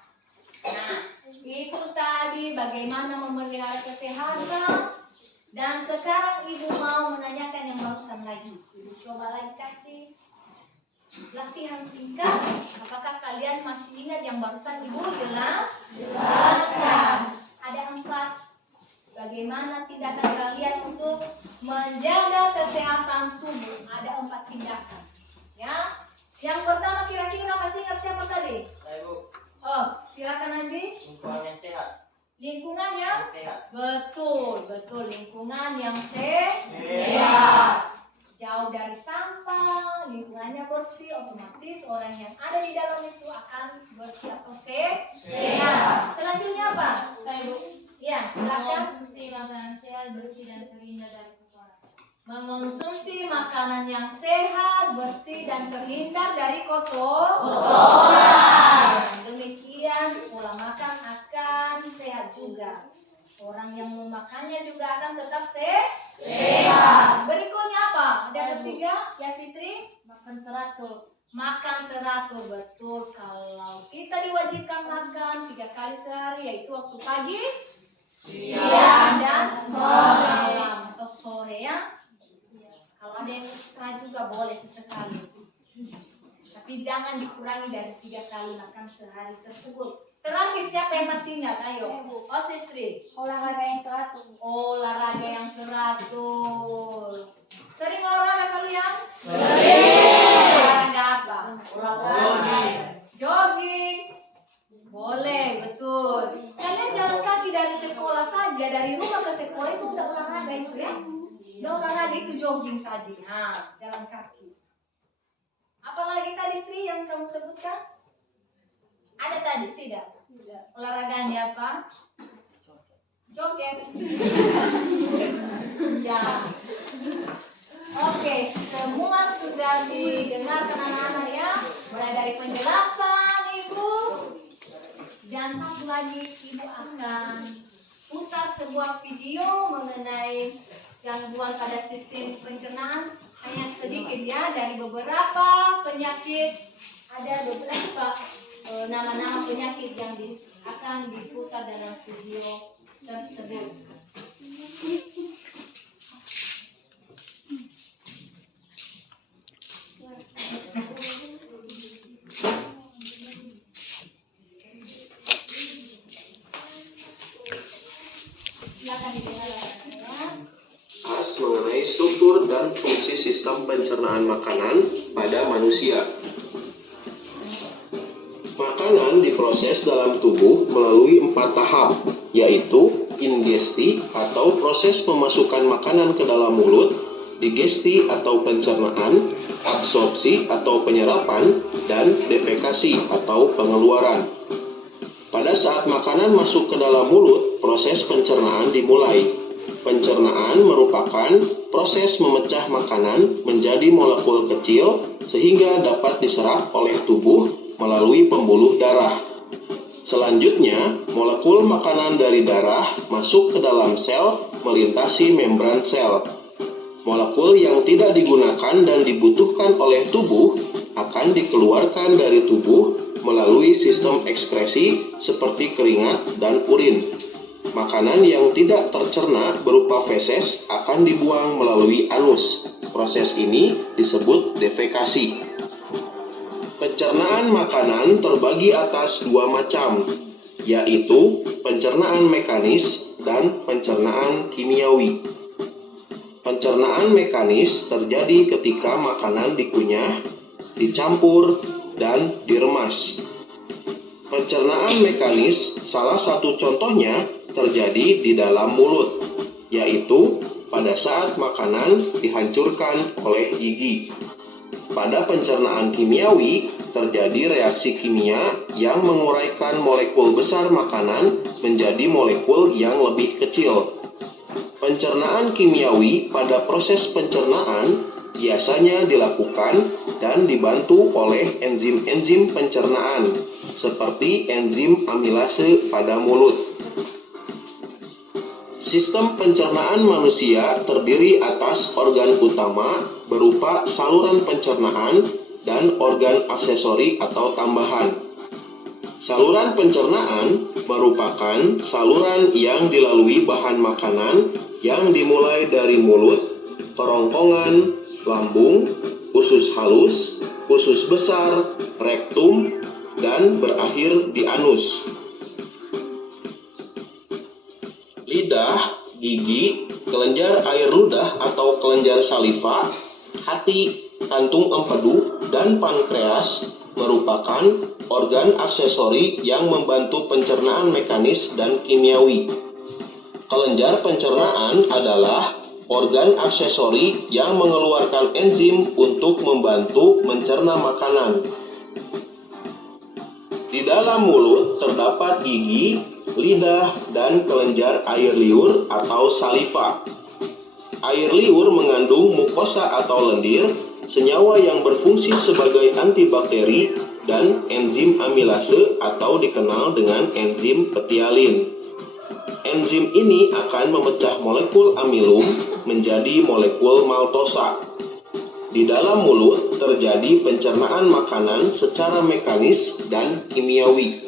Nah, itu tadi bagaimana memelihara kesehatan. Dan sekarang ibu mau menanyakan yang barusan lagi. Ibu coba lagi kasih latihan singkat. Apakah kalian masih ingat yang barusan ibu jelaskan? Ada 4. Bagaimana tindakan kalian untuk menjaga kesehatan tubuh? Ada 4 tindakan. Ya. Yang pertama kira-kira masih ingat siapa tadi? Saya, Bu. Oh, silakan Andi. Lingkungan yang sehat. Lingkungan yang sehat. Betul. Lingkungan yang sehat. Jauh dari sampah, lingkungannya bersih, otomatis orang yang ada di dalam itu akan bersih atau sehat. Selanjutnya apa? Saya, Bu. Ya, silakan. Mengonsumsi makanan sehat, bersih dan terhindar dari kotoran. Mengonsumsi makanan yang sehat, bersih dan terhindar dari kotoran. Demikian pola makan akan sehat juga. Orang yang memakannya juga akan tetap sehat. Berikutnya apa? Ada ketiga, ya Fitri? Makan teratur. Makan teratur, betul. Kalau kita diwajibkan makan 3 kali sehari, yaitu waktu pagi, siang, dan malam atau sore ya. Kalau ada yang ekstra juga boleh sesekali. Tapi jangan dikurangi dari 3 kali makan sehari tersebut. Terakhir siapa yang masih ingat? Ayo. Oh, Sistri. Olahraga yang teratur. Olahraga yang teratur. Sering olahraga kalian? Sering. Olahraga apa? Jogging. Jogging. Boleh, betul. Kalian jalan kaki dari sekolah saja, dari rumah ke sekolah itu udah olahraga itu ya. Udah olahraga itu jogging tadi. Nah, jalan kaki. Apalagi tadi Sri yang kamu sebutkan? Ada tadi tidak? Olahraganya apa? Joget. Ya. Oke, semua sudah didengarkan anak-anak ya. Mulai dari penjelasan Ibu. Dan satu lagi Ibu akan putar sebuah video mengenai gangguan pada sistem pencernaan. Hanya sedikit ya, dari beberapa penyakit. Ada beberapa nama-nama penyakit yang akan diputar dalam video tersebut. Silakan didengarkan ya. Bahas mengenai struktur dan fungsi sistem pencernaan makanan pada manusia. Makanan diproses dalam tubuh melalui 4 tahap, yaitu ingesti atau proses memasukkan makanan ke dalam mulut, digesti atau pencernaan, absorpsi atau penyerapan, dan defekasi atau pengeluaran. Pada saat makanan masuk ke dalam mulut, proses pencernaan dimulai. Pencernaan merupakan proses memecah makanan menjadi molekul kecil sehingga dapat diserap oleh tubuh melalui pembuluh darah. Selanjutnya, molekul makanan dari darah masuk ke dalam sel melintasi membran sel. Molekul yang tidak digunakan dan dibutuhkan oleh tubuh akan dikeluarkan dari tubuh melalui sistem ekskresi seperti keringat dan urin. Makanan yang tidak tercerna berupa feses akan dibuang melalui anus. Proses ini disebut defekasi. Pencernaan makanan terbagi atas 2 macam, yaitu pencernaan mekanis dan pencernaan kimiawi. Pencernaan mekanis terjadi ketika makanan dikunyah, dicampur, dan diremas. Pencernaan mekanis salah satu contohnya terjadi di dalam mulut, yaitu pada saat makanan dihancurkan oleh gigi. Pada pencernaan kimiawi, terjadi reaksi kimia yang menguraikan molekul besar makanan menjadi molekul yang lebih kecil. Pencernaan kimiawi pada proses pencernaan biasanya dilakukan dan dibantu oleh enzim-enzim pencernaan, seperti enzim amilase pada mulut. Sistem pencernaan manusia terdiri atas organ utama berupa saluran pencernaan dan organ aksesori atau tambahan. Saluran pencernaan merupakan saluran yang dilalui bahan makanan yang dimulai dari mulut, kerongkongan, lambung, usus halus, usus besar, rektum, dan berakhir di anus. Lidah, gigi, kelenjar air ludah atau kelenjar saliva, hati, kantung empedu, dan pankreas merupakan organ aksesori yang membantu pencernaan mekanis dan kimiawi. Kelenjar pencernaan adalah organ aksesori yang mengeluarkan enzim untuk membantu mencerna makanan. Di dalam mulut terdapat gigi, lidah, dan kelenjar air liur atau saliva. Air liur mengandung mukosa atau lendir, senyawa yang berfungsi sebagai antibakteri, dan enzim amilase atau dikenal dengan enzim petialin. Enzim ini akan memecah molekul amilum menjadi molekul maltosa. Di dalam mulut terjadi pencernaan makanan secara mekanis dan kimiawi.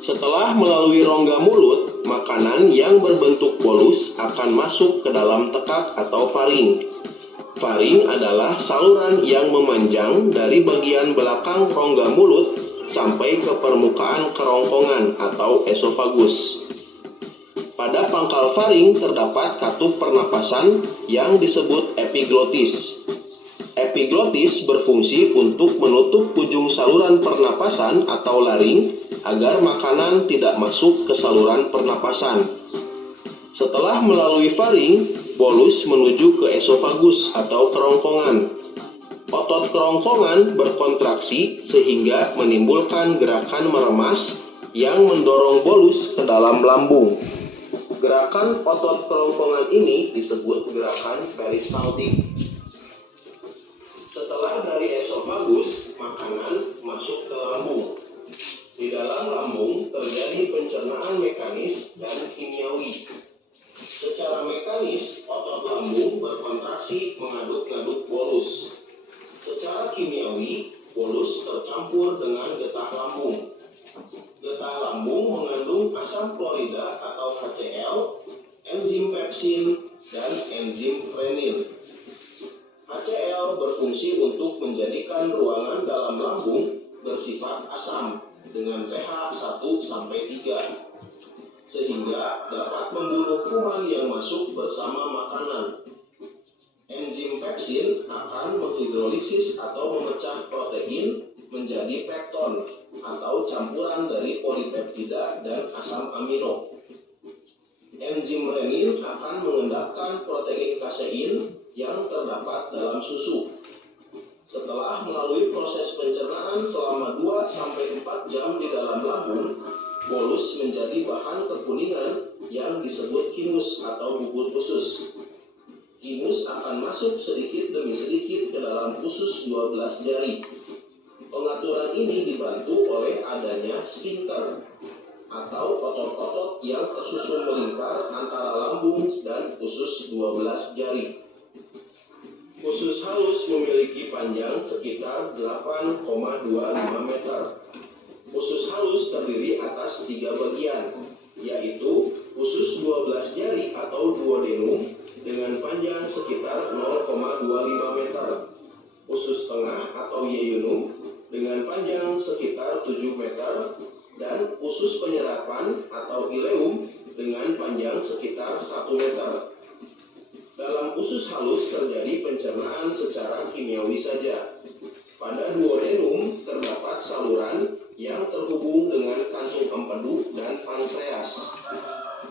Setelah melalui rongga mulut, makanan yang berbentuk bolus akan masuk ke dalam tekak atau faring. Faring adalah saluran yang memanjang dari bagian belakang rongga mulut sampai ke permukaan kerongkongan atau esofagus. Pada pangkal faring terdapat katup pernapasan yang disebut epiglotis. Epiglotis berfungsi untuk menutup ujung saluran pernapasan atau laring agar makanan tidak masuk ke saluran pernapasan. Setelah melalui faring, bolus menuju ke esofagus atau kerongkongan. Otot kerongkongan berkontraksi sehingga menimbulkan gerakan meremas yang mendorong bolus ke dalam lambung. Gerakan otot kerongkongan ini disebut gerakan peristaltik. Setelah dari esofagus, makanan masuk ke lambung. Di dalam lambung terjadi pencernaan mekanis dan kimiawi. Secara mekanis, otot lambung berkontraksi mengaduk-aduk bolus. Secara kimiawi, bolus tercampur dengan getah lambung. Getah lambung mengandung asam klorida atau HCl, enzim pepsin, dan enzim renin. HCl berfungsi untuk menjadikan ruangan dalam lambung bersifat asam dengan pH 1-3, sehingga dapat membunuh kuman yang masuk bersama makanan. Enzim pepsin akan menghidrolisis atau memecah protein menjadi pepton atau campuran dari polipeptida dan asam amino. Enzim renin akan mengendapkan protein kasein yang terdapat dalam susu. Setelah melalui proses pencernaan selama 2-4 jam di dalam lambung, bolus menjadi bahan kekuningan yang disebut kimus atau bubut usus. Kimus akan masuk sedikit demi sedikit ke dalam usus 12 jari. Pengaturan ini dibantu oleh adanya sphincter atau otot-otot yang tersusun melingkar antara lambung dan usus 12 jari. Usus halus memiliki panjang sekitar 8,25 meter. Usus halus terdiri atas 3 bagian, yaitu usus 12 jari atau duodenum dengan panjang sekitar 0,25 meter, usus tengah atau yeyunum dengan panjang sekitar 7 meter, dan usus penyerapan atau ileum dengan panjang sekitar 1 meter. Dalam usus halus terjadi pencernaan secara kimiawi saja. Pada duodenum terdapat saluran yang terhubung dengan kantung empedu dan pankreas.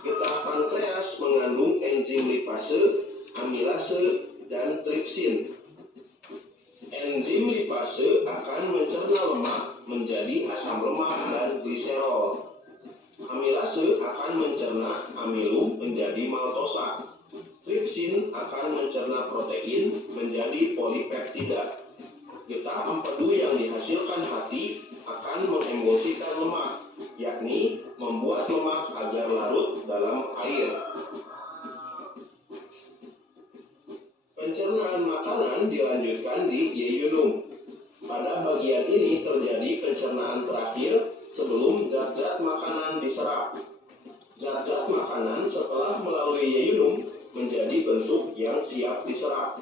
Getah pankreas mengandung enzim lipase, amilase, dan tripsin. Enzim lipase akan mencerna lemak menjadi asam lemak dan gliserol. Amilase akan mencerna amilum menjadi maltosa. Tripsin akan mencerna protein menjadi polipeptida. Getah empedu yang dihasilkan hati akan mengemulsikan lemak, yakni membuat lemak agar larut dalam air. Pencernaan makanan dilanjutkan di yeyunum. Pada bagian ini terjadi pencernaan terakhir sebelum zat-zat makanan diserap. Zat-zat makanan setelah melalui yeyunum menjadi bentuk yang siap diserap.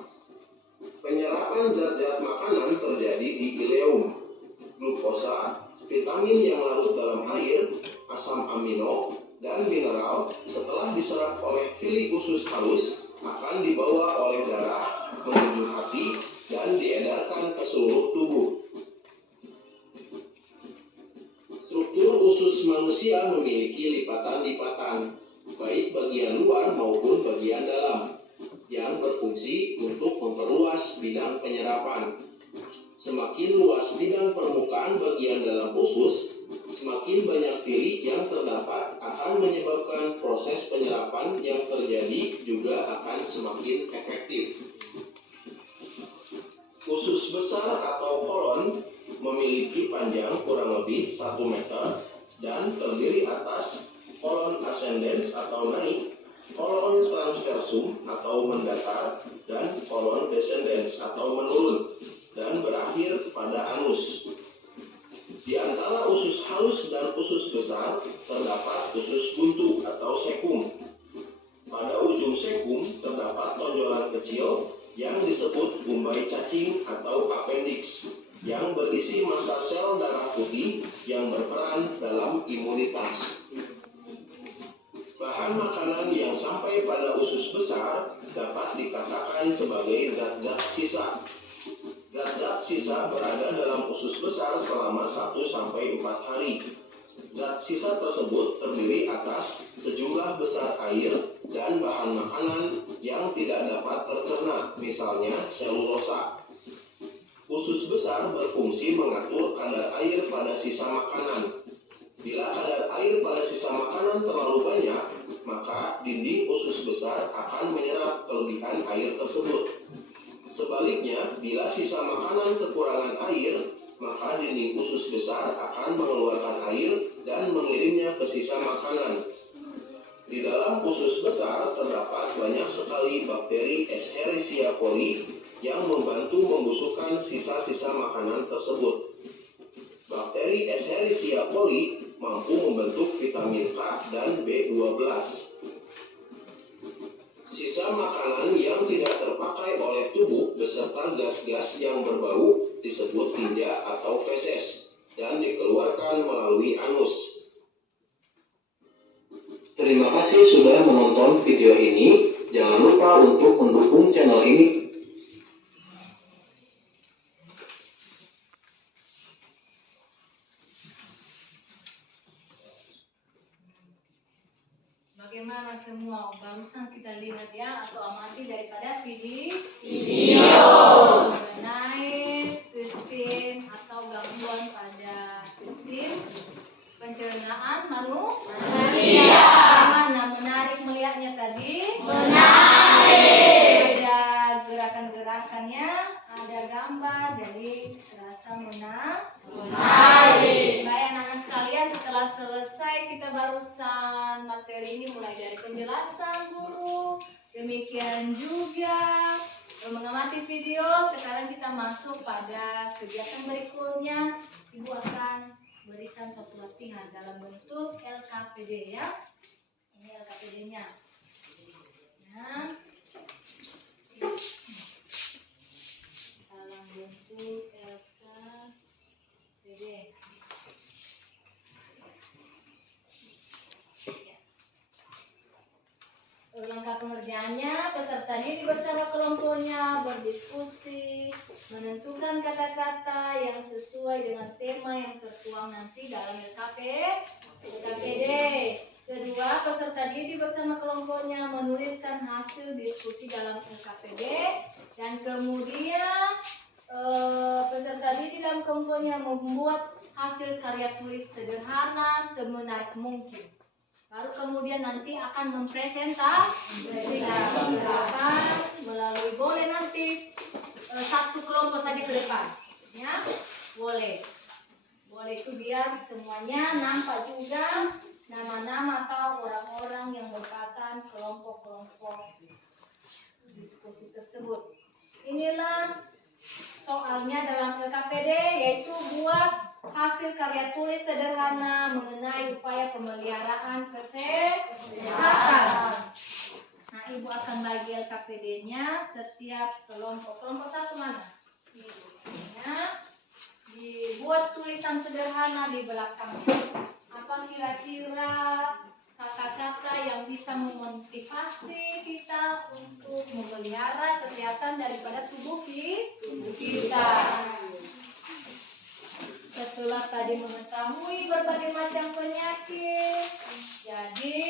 Penyerapan zat-zat makanan terjadi di ileum. Glukosa, vitamin yang larut dalam air, asam amino, dan mineral setelah diserap oleh fili usus halus akan dibawa oleh darah menuju hati dan diedarkan ke seluruh tubuh. Struktur usus manusia memiliki lipatan-lipatan, baik bagian luar maupun bagian dalam, yang berfungsi untuk memperluas bidang penyerapan. Semakin luas bidang permukaan bagian dalam usus, semakin banyak fili yang terdapat akan menyebabkan proses penyerapan yang terjadi juga akan semakin efektif. Usus besar atau kolon memiliki panjang kurang lebih 1 meter dan terdiri atas kolon ascendens atau naik, kolon kolon transversum atau mendatar dan kolon descendens atau menurun dan berakhir pada anus. Di antara usus halus dan usus besar terdapat usus buntu atau sekum. Pada ujung sekum terdapat tonjolan kecil yang disebut umbai cacing atau appendix yang berisi massa sel darah putih yang berperan dalam imunitas. Bahan makanan yang sampai pada usus besar dapat dikatakan sebagai zat-zat sisa. Zat-zat sisa berada dalam usus besar selama 1-4 hari. Zat sisa tersebut terdiri atas sejumlah besar air dan bahan makanan yang tidak dapat tercerna, misalnya selulosa. Usus besar berfungsi mengatur kadar air pada sisa makanan. Bila kadar air pada sisa makanan terlalu banyak, maka dinding usus besar akan menyerap kelebihan air tersebut. Sebaliknya, bila sisa makanan kekurangan air, maka dinding usus besar akan mengeluarkan air dan mengirimnya ke sisa makanan. Di dalam usus besar terdapat banyak sekali bakteri Escherichia coli yang membantu membusukkan sisa-sisa makanan tersebut. Bakteri Escherichia coli mampu membentuk vitamin K dan B12. Sisa makanan yang tidak terpakai oleh tubuh beserta gas-gas yang berbau disebut tinja atau feses dan dikeluarkan melalui anus. Terima kasih sudah menonton video ini. Jangan lupa untuk mendukung channel ini. Bagaimana semua barusan kita lihat ya atau amati daripada video mengenai sistem atau gangguan pada sistem pencernaan manusia. Bagaimana, menarik melihatnya tadi? Menarik. Ada gerakan-gerakannya, ada gambar, jadi terasa menarik. Baik anak-anak sekalian, setelah selesai kita barusan materi ini mulai dari penjelasan guru, demikian juga mengamati video. Sekarang kita masuk pada kegiatan berikutnya. Ibu akan berikan suatu latihan dalam bentuk LKPD ya. Ini LKPD-nya. Nah, dalam bentuk LKPD. Langkah pengerjaannya, peserta didik bersama kelompoknya berdiskusi, menentukan kata-kata yang sesuai dengan tema yang tertuang nanti dalam LKPD. Kedua, peserta didik bersama kelompoknya menuliskan hasil diskusi dalam LKPD. Dan kemudian peserta didik dalam kelompoknya membuat hasil karya tulis sederhana semenarik mungkin. Baru kemudian nanti akan mempresentasikan melalui, boleh nanti satu kelompok saja ke depan, ya boleh itu biar semuanya nampak juga nama-nama atau orang-orang yang merupakan kelompok-kelompok diskusi tersebut. Inilah soalnya dalam LKPD, yaitu buat hasil karya tulis sederhana mengenai upaya pemeliharaan kesehatan. Nah, ibu akan bagi LKPD-nya setiap kelompok. Kelompok satu mana? Ya, dibuat tulisan sederhana di belakangnya. Apa kira-kira kata-kata yang bisa memotivasi kita untuk memelihara kesehatan daripada tubuh kita? Setelah tadi mengetahui berbagai macam penyakit, jadi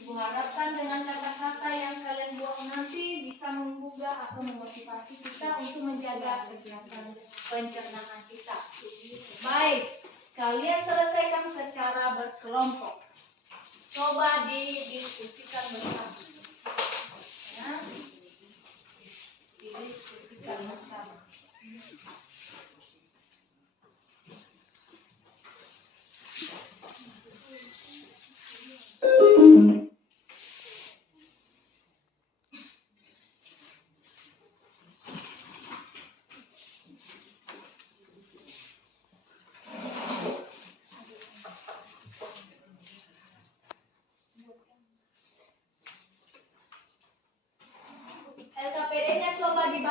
ibu harapkan dengan kata-kata yang kalian buat nanti bisa menggugah atau memotivasi kita untuk menjaga kesehatan pencernaan kita. Baik, kalian selesaikan secara berkelompok. Coba didiskusikan bersama. Ya, didiskusikan bersama.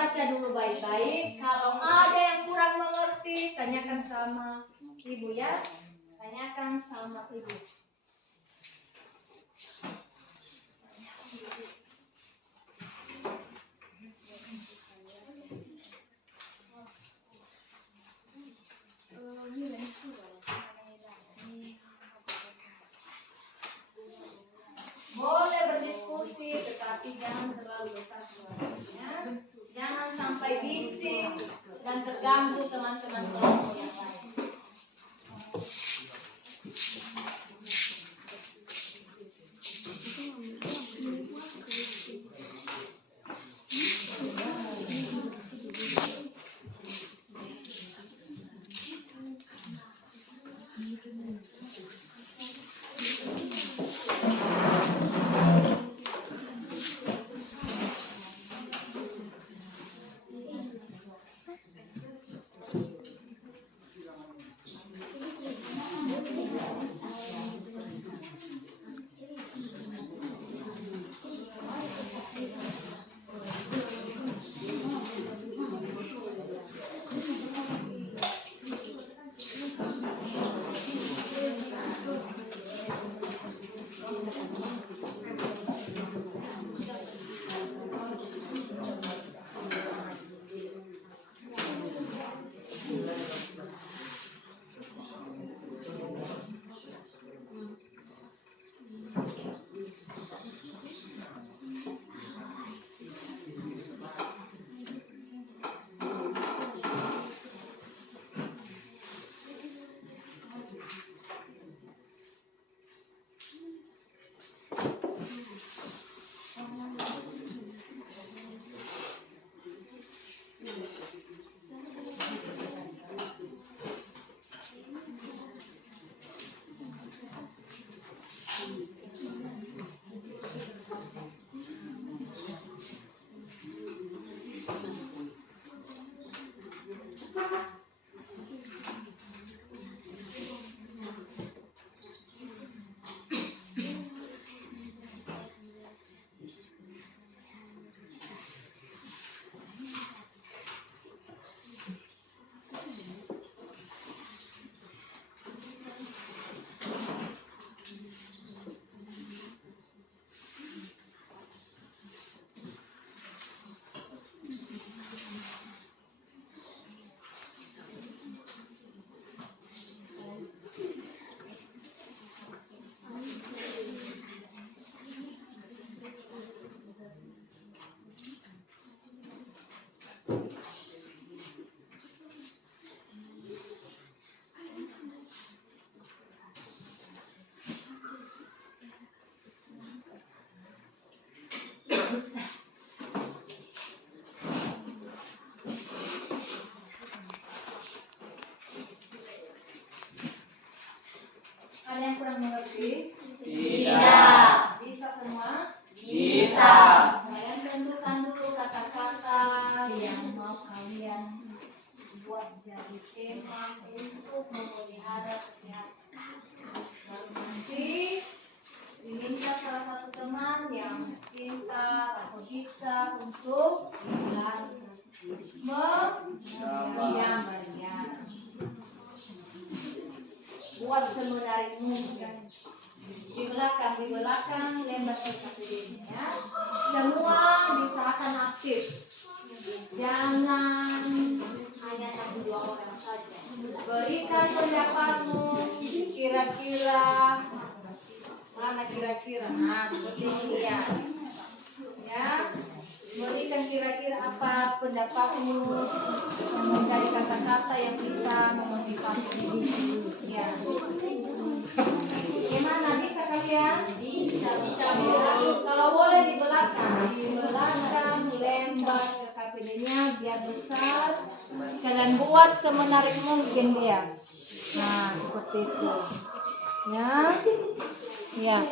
baca dulu baik-baik. Kalau ada yang kurang mengerti, tanyakan sama ibu ya. Tanyakan sama ibu. Boleh berdiskusi, tetapi jangan terlalu besar suaranya. Jangan sampai bising dan terganggu teman-teman kelompok yang lain. Ada yang kurang mengerti? Tidak. Bisa semua? Bisa. Kalian tentukan dulu kata-kata yang mau kalian buat jadi tema untuk memelihara kesehatan. Lalu nanti diminta salah satu teman yang pintar atau bisa untuk menggambarnya. Buat semenarik mungkin. Di belakang lembar SKPD-nya semua diusahakan aktif. Jangan hanya 1-2 orang saja. Berikan pendapatmu kira-kira mana kira-kira. Nah, seperti ini ya. Ya. Berikan kira-kira apa pendapatmu yang mencari kata-kata yang bisa memotivasi. Ya. Gimana, bisa kalian? Bisa. Kalau boleh di belakang lembar KPD-nya biar besar. Kalian buat semenarik mungkin dia. Nah, seperti itu. Ya. Ya.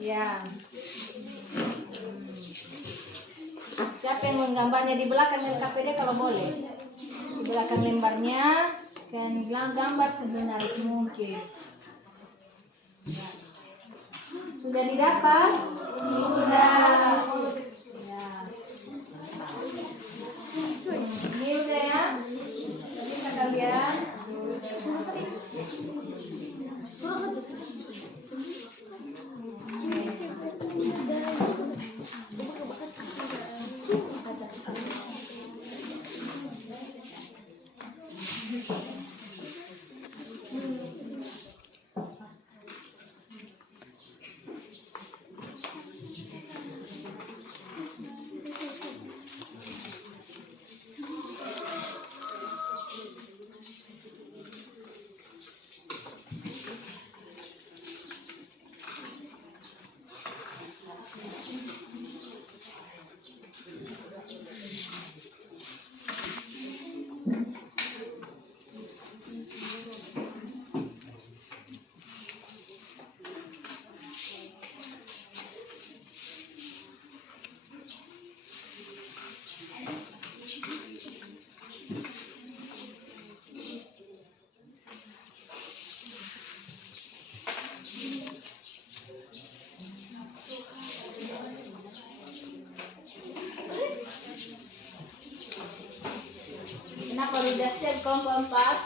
Ya. Siapa yang menggambarnya di belakang KPD kalau boleh? Di belakang lembarnya dan gambar semenarik mungkin. Sudah didapat? Sudah. Ya. Ini udah ya. Jadi kalian kenapa udah siap kelompok 4?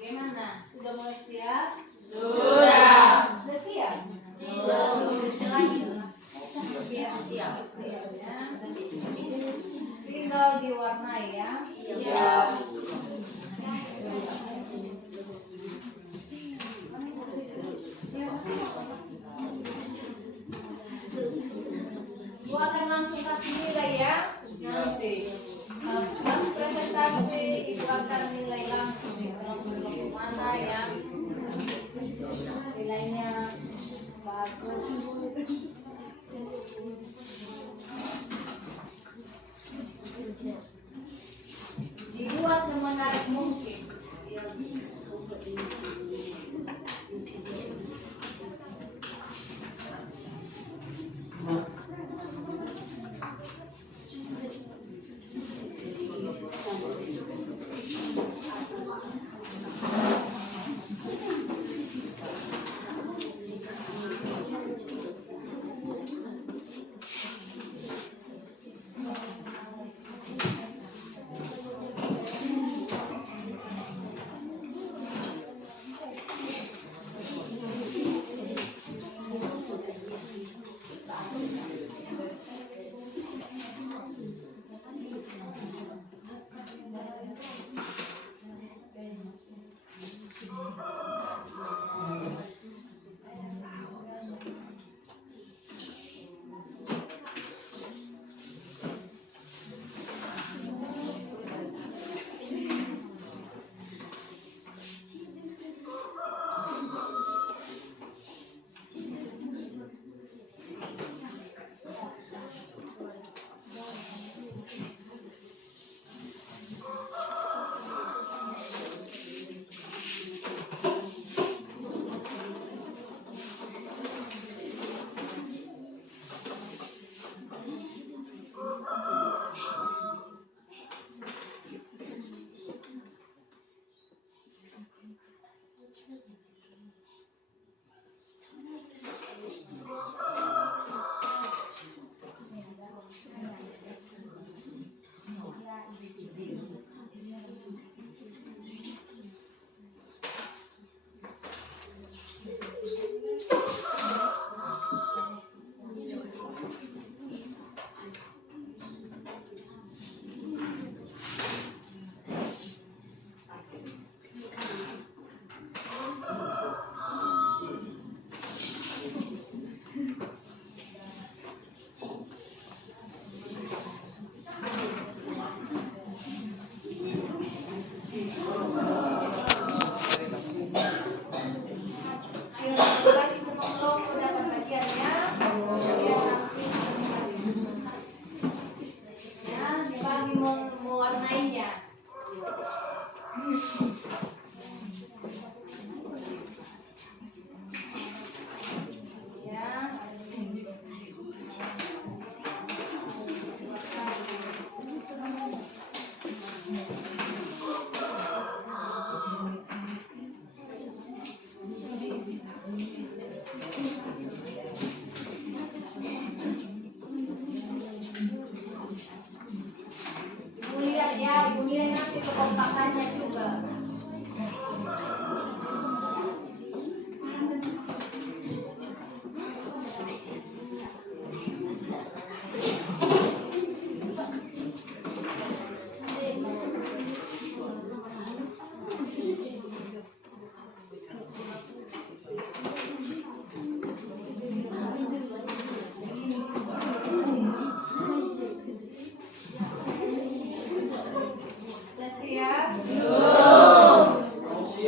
Bagaimana? Sudah mulai siap? Sudah. Sudah siap? Siap. Tinggal diwarnai ya. Iya. Gua akan langsung kasih nilai ya. Nanti pas presentasi itu akan nilai langsung mana yang nilainya bagus. Dibuat semenarik mungkin.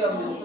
Ini.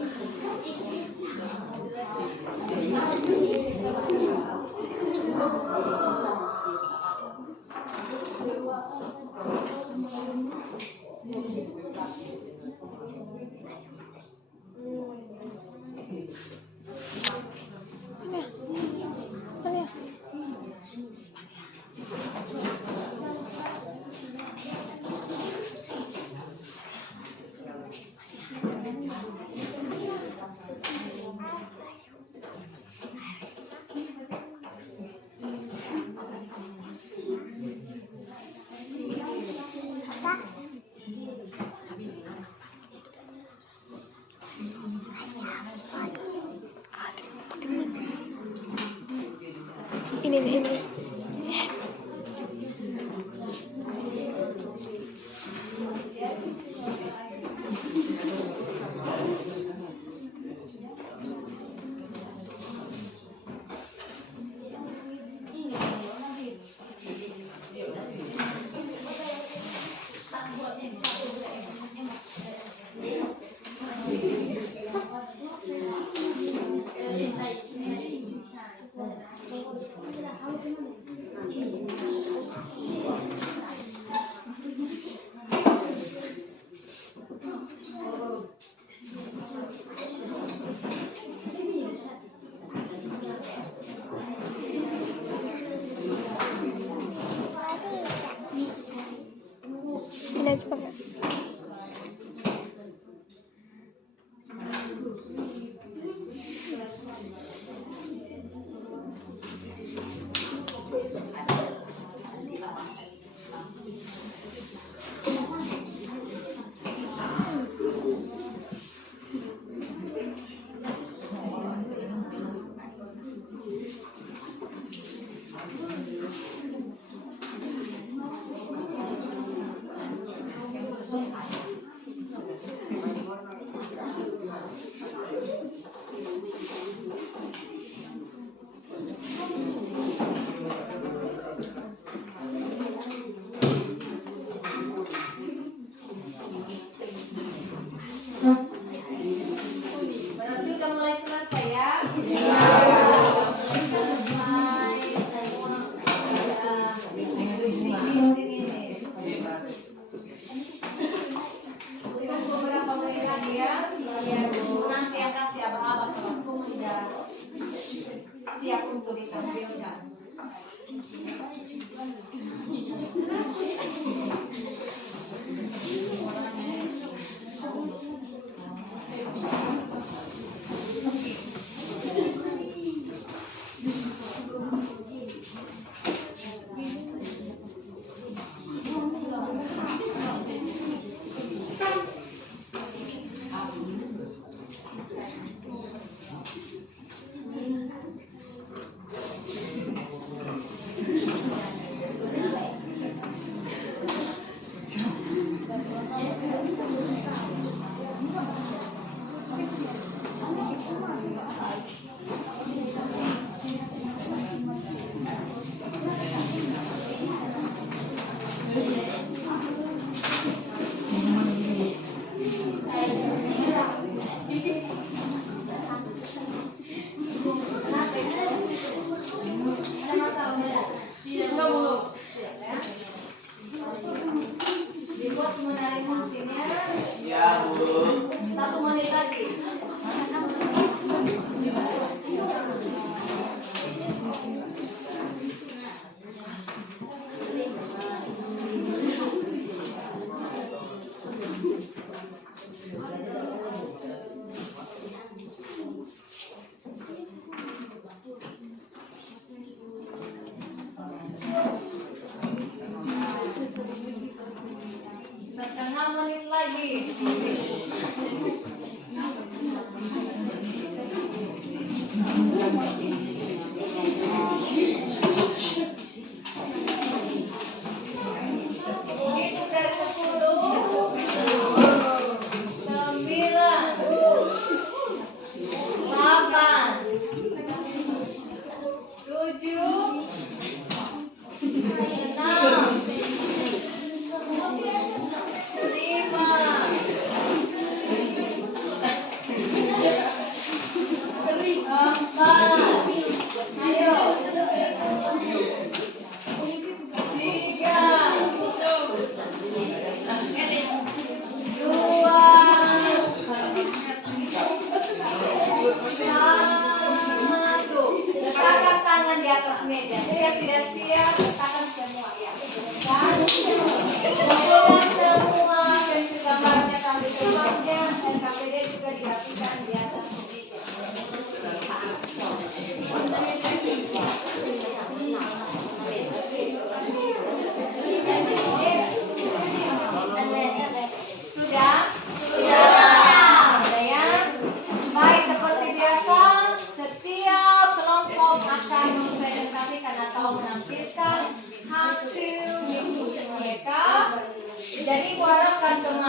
Ini aja pakai. Berarti udah mulai selesai ya? Sini nih. Untuk beberapa menit lagi ya. Nanti yang kasih abang-abang kalau sudah siap untuk ditampilkan.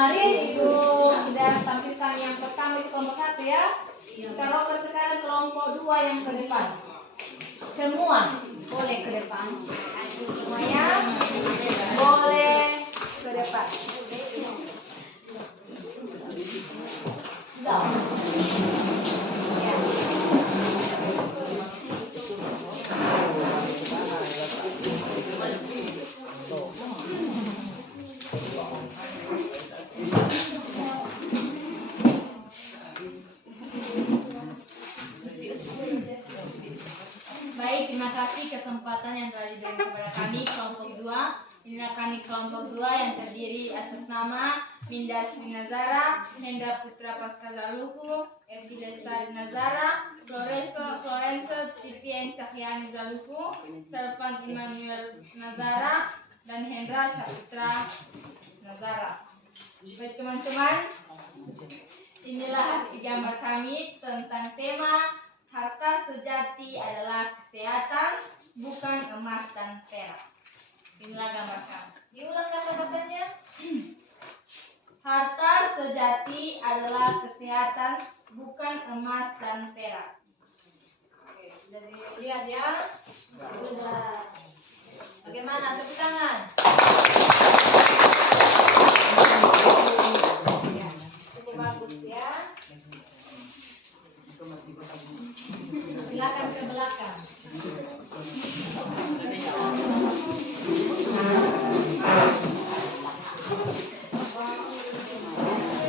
Kemarin Ibu sudah tampilkan yang pertama itu kelompok 1 ya. Kita roket sekarang kelompok 2 yang ke depan. Semua boleh ke depan. Semuanya boleh ke depan. Sudah. Ya. Baik, terima kasih kesempatan yang telah diberikan kepada kami kelompok 2. Inilah kami kelompok 2 yang terdiri atas nama Minda Sri Nazara, Hendra Putra Paskazaluku, Evi Lestari Nazara, Florence Titien Cahyani Zaluku, Selvan Immanuel Nazara, dan Hendra Saputra Nazara. Baik teman-teman, inilah hasil gambar kami tentang tema harta sejati adalah kesehatan, bukan emas dan perak. Inilah gambar kami. Diulang kata-katanya. Harta sejati adalah kesehatan, bukan emas dan perak. Oke, sudah dilihat ya? Sudah. Bagaimana? Tepuk tangan. Ya, cukup bagus ya. Silakan ke belakang.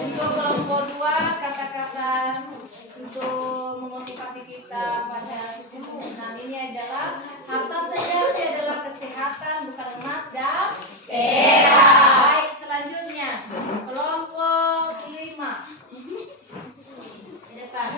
Untuk kelompok 2, kata-kata untuk memotivasi kita pada sistem penggunaan ini adalah harta sejati adalah kesehatan, bukan emas dan perak. Baik, selanjutnya kelompok 5. Di depan.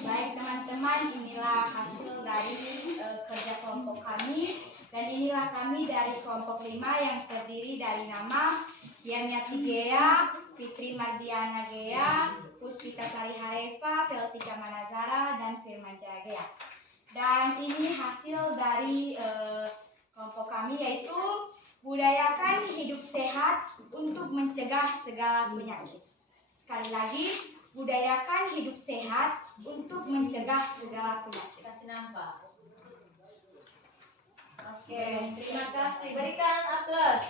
Baik teman-teman, inilah hasil dari kerja kelompok kami. Dan inilah kami dari kelompok 5 yang terdiri dari nama Yanyati Gea, Fitri Mardiana Gea, Puspita Sari Harefa, Veltika Manazara, dan Firman Jaya Gea. Dan ini hasil dari kelompok kami, yaitu budayakan hidup sehat untuk mencegah segala penyakit. Sekali lagi, budayakan hidup sehat untuk mencegah segala penyakit. Kasih nampak. Oke, terima kasih. Berikan aplaus.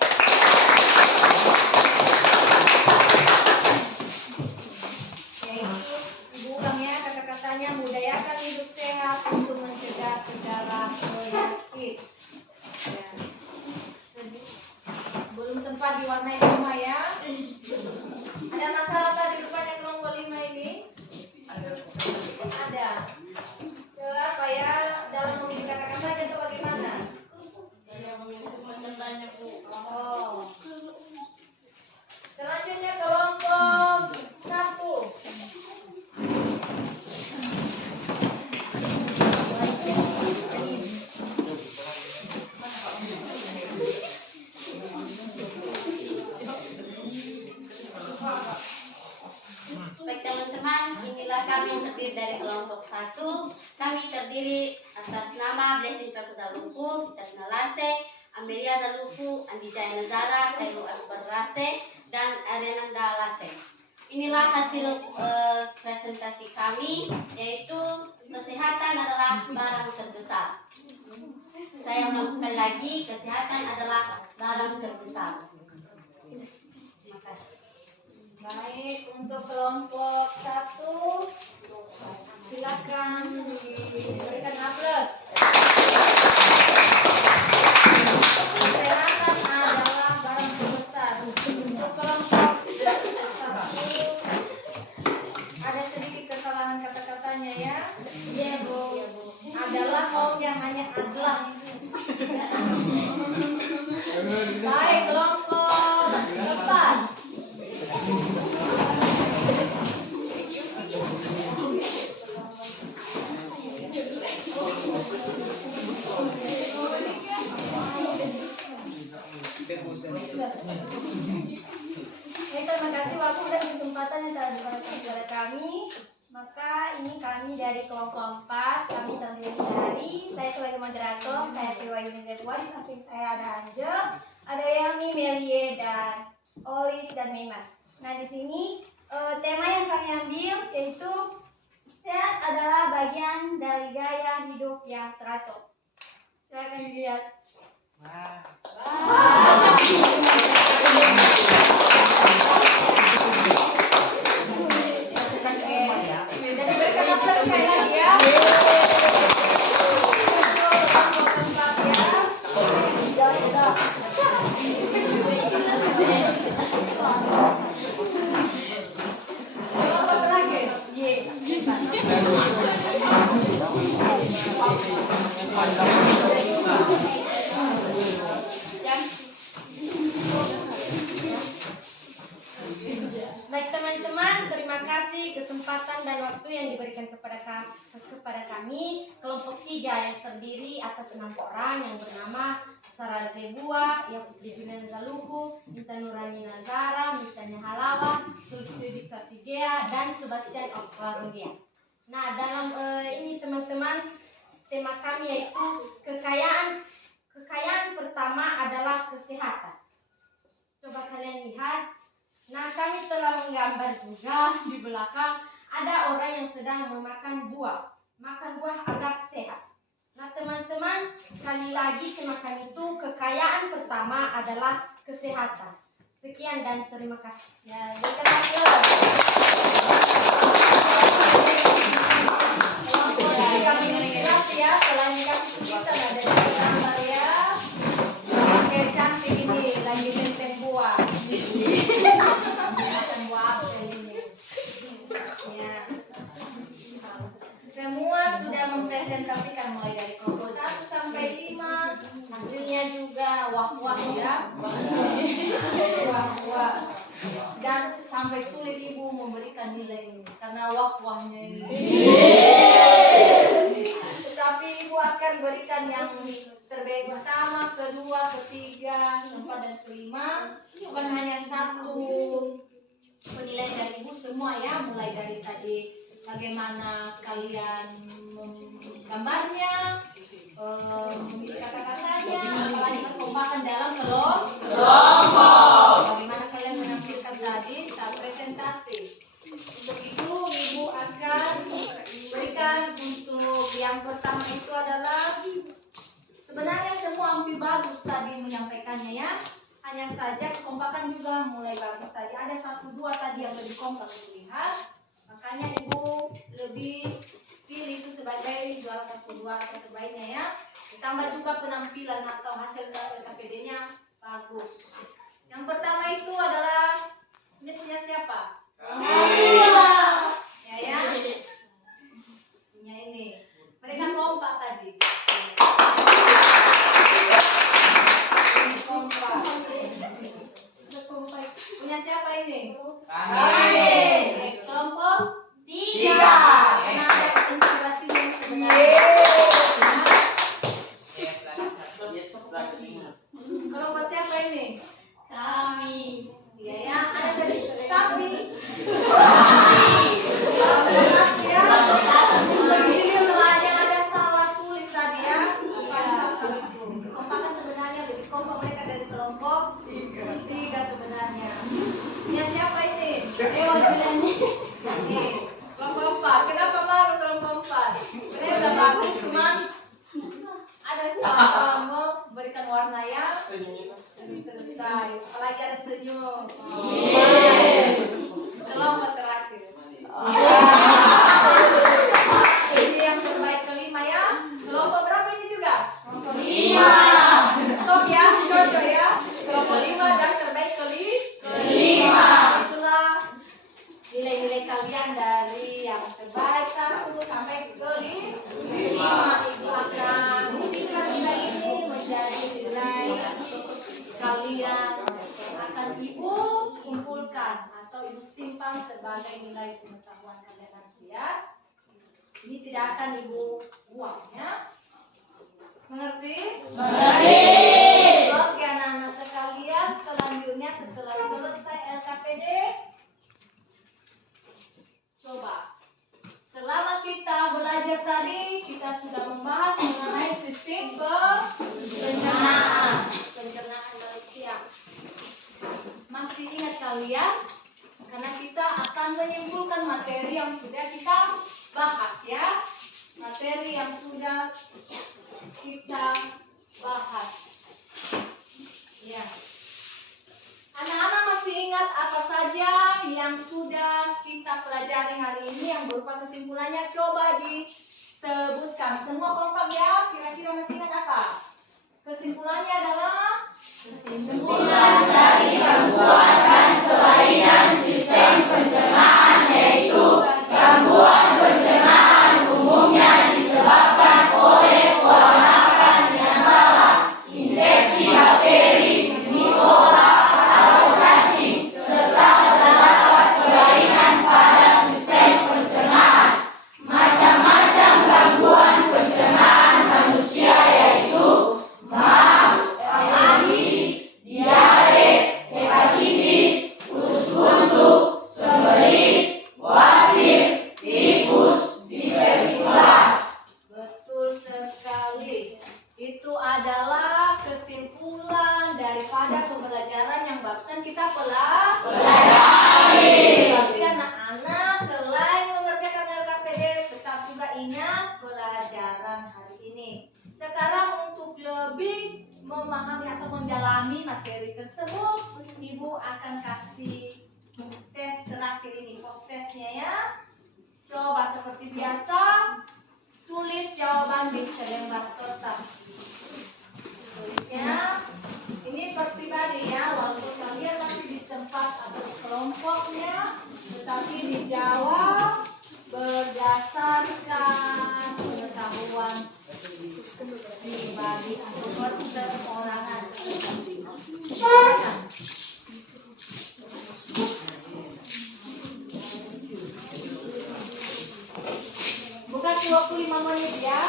Yaitu, Ibu ulang ya kata-katanya, budayakan hidup sehat untuk mencegah segala penyakit. Ya. Belum sempat diwarnai semua ya. Ada masalah tadi rupanya kelompok 5 ini? Ada. Kenapa ya? Dalam memilih kata-katanya atau bagaimana? Oh. Selanjutnya kelompok 1. Baik teman-teman, inilah kami yang terdiri dari kelompok 1. Kami terdiri atas nama Blessing Zaluku, Kita Nalase, Amelia Zaluku, Andi Jaya Nazara, Sailu Akbar Lase, dan Arenanda Lase. Inilah hasil presentasi kami, yaitu kesehatan adalah barang terbesar. Saya ulang sekali lagi, kesehatan adalah barang terbesar. Terima kasih. Baik, untuk kelompok 1 silakan diberikan aplaus. Kesehatan adalah barang terbesar. Untuk kelompok 1 ada sedikit kesalahan kata-katanya ya. Iya, Bu. Adalah maunya hanya adalah. Baik, kelompok 4. Terima kasih, waktu udah kesempatan yang telah diberikan kepada kami. Maka ini kami dari kelompok 4, kami terdiri dari saya sebagai moderator, saya Siwa Yunizepwa, di samping saya ada Anje, ada Yelmi, Melie, dan Olis dan Meiman. Nah di sini tema yang kami ambil yaitu sehat adalah bagian dari gaya hidup yang teratur. Silakan dilihat. Jadi berikan aplaus sekali lagi ya. Tempat ya. Apa lagi? Baik teman-teman, terima kasih kesempatan dan waktu yang diberikan kepada kami kelompok 3 yang terdiri atas 6 orang yang bernama Sarah Zebua, Putri Julian Zaluku, Intan Nurani Nazara, Mitanya Halawa, Sulstudi Kasigea, dan Sebastian Oklarundia. Nah dalam ini teman-teman, tema kami yaitu kekayaan pertama adalah kesehatan. Coba kalian lihat. Nah, kami telah menggambar juga di belakang ada orang yang sedang memakan buah. Makan buah agar sehat. Nah, teman-teman, sekali lagi tema kami itu kekayaan pertama adalah kesehatan. Sekian dan terima kasih. Ya, berikan aplaus. Ya, selain dikasih tulisan ada gambar ya. Oke, cantik ini lagi tenteng buah. Makan buah apa ini? Ya. Semua sudah mempresentasikan mulai dari kelompok 1 sampai 5. Hasilnya juga wah-wah ya. Wah-wah. Dan sampai sulit ibu memberikan nilai ini karena wah-wahnya ini. Tetapi ibu akan berikan yang terbaik pertama, kedua, ketiga, keempat, dan kelima. Bukan hanya satu penilaian dari ibu semua ya, mulai dari tadi bagaimana kalian menggambarnya, kata-katanya, apalagi kekompakan dalam kelompok. Bagaimana kalian menampilkan tadi saat presentasi. Untuk itu ibu akan memberikan untuk yang pertama itu adalah sebenarnya semua hampir bagus tadi menyampaikannya ya. Hanya saja kekompakan juga mulai bagus tadi. Ada 1-2 tadi yang lebih kompak terlihat. Makanya ibu lebih pilih itu sebagai juara 1-2 terbaiknya ya. Ditambah juga penampilan atau hasil LKPD-nya bagus. Yang pertama itu adalah ini punya siapa? Ya. Punya ini. Mereka kompak tadi. Punya siapa ini? Kami. Kelompok 3. Karena ada inspirasinya yang sebenarnya. Kelompok siapa ini? Kami. Iya ya, ada sedikit sapi. Begini selanya ada salah tulis tadi ya. Kekompakan sebenarnya lebih kompak mereka dari kelompok 3 sebenarnya. Ya siapa ini? Kelompok 4. Kenapa baru kelompok 4? Mereka udah bagus, cuman ada salah memberikan warna ya. Selesai. Apalagi ada senyum. Kelompok terakhir. Ini yang terbaik kelima ya. Kelompok berapa ini juga? Kelompok 5. Top ya, cocok ya. Kelompok 5 dan terbaik kelima. Itulah nilai-nilai kalian dari yang terbaik 1 sampai kelima. Ibu akan singkat nilai ini menjadi nilai kalian akan ibu kumpulkan atau ibu simpan sebagai nilai pengetahuan kalian nanti ya. Ini tidak akan ibu buang ya. Mengerti? Oke anak-anak sekalian, selanjutnya setelah selesai LKPD Coba. Selama kita belajar tadi, kita sudah membahas mengenai sistem pencernaan manusia. Masih ingat kalian? Karena kita akan menyimpulkan materi yang sudah kita bahas ya. Materi yang sudah kita bahas. Ya. Anak-anak masih ingat apa saja yang sudah kita pelajari hari ini yang berupa kesimpulannya? Coba disebutkan. Semua kompak ya? Kira-kira masih ingat apa? Kesimpulannya adalah kesimpulan dari gangguan dan kelainan sistem pencernaan yaitu gangguan pencernaan umumnya disebabkan oleh pola makan yang salah, infeksi bakteri, mikroba, atau cacing, serta terdapat kelainan pada sistem pencernaan. Macam-macam gangguan pencernaan manusia yaitu MAM, hepatitis, diare, hepatitis, usus buntu, sembelit, wasir, tifus, divertikular. Betul sekali. Itu adalah kesimpulan daripada pembelajaran yang barusan kita pelajari. Berarti anak-anak selain mengerjakan LKPD tetap juga ingat pelajaran hari ini. Sekarang untuk lebih memahami atau mendalami materi tersebut, Ibu akan kasih tes terakhir ini, post testnya ya. Coba seperti biasa, tulis jawaban di selembar kertas. Tulisnya, ini pribadi ya, walaupun kalian masih di tempat atau di kelompoknya, tetapi dijawab berdasarkan pengetahuan pribadi atau perseorangan. Bukan 25 menit ya.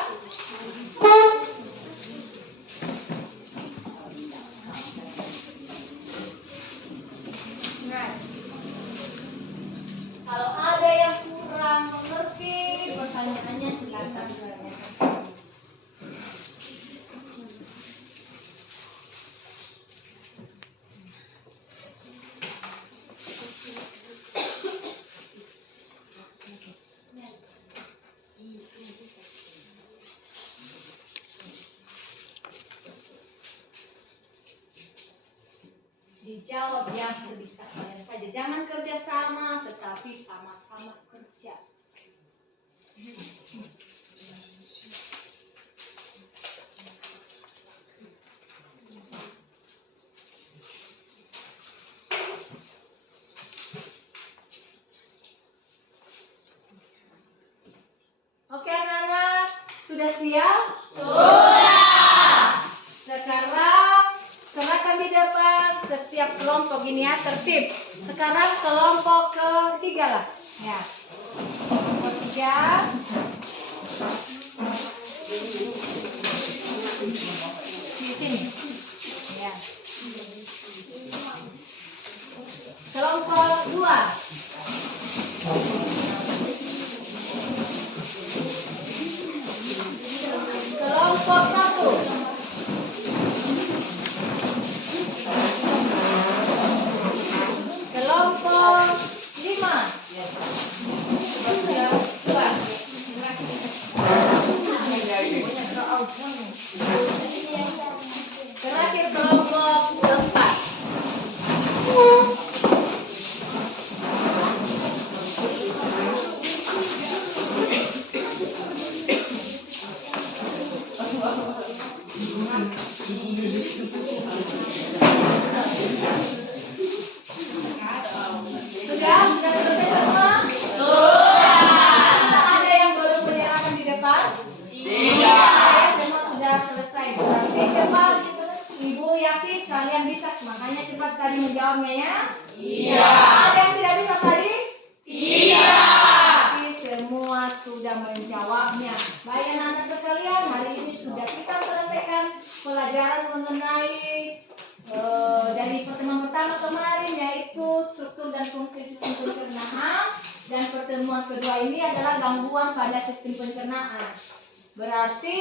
Kalau ada yang kurang mengerti, pertanyaannya silakan. Dijawab yang sebisa kalian saja. Jangan kerja sama, tetapi sama-sama kerja. Oke anak-anak, sudah siap? Sudah. Sekarang serahkan di depan setiap kelompok ini ya, tertib. Sekarang kelompok ketiga lah. Ya. Kelompok ketiga. Di sini. Ya. Kelompok dua. Kelompok satu. Kelompok 5. Terakhir kelompok 4. Sudah selesai semua? Sudah. Ada yang baru menyerahkan di depan? Tidak. Semua sudah selesai. Berarti cepat. Ibu yakin kalian bisa, makanya cepat tadi menjawabnya ya? Iya. Ada yang tidak bisa tadi? Tidak. Tapi semua sudah menjawabnya. Baik anak-anak sekalian, hari ini sudah kita selesaikan pelajaran mengenai dari pertemuan pertama kemarin, yaitu struktur dan fungsi sistem pencernaan. Dan pertemuan kedua ini adalah gangguan pada sistem pencernaan. Berarti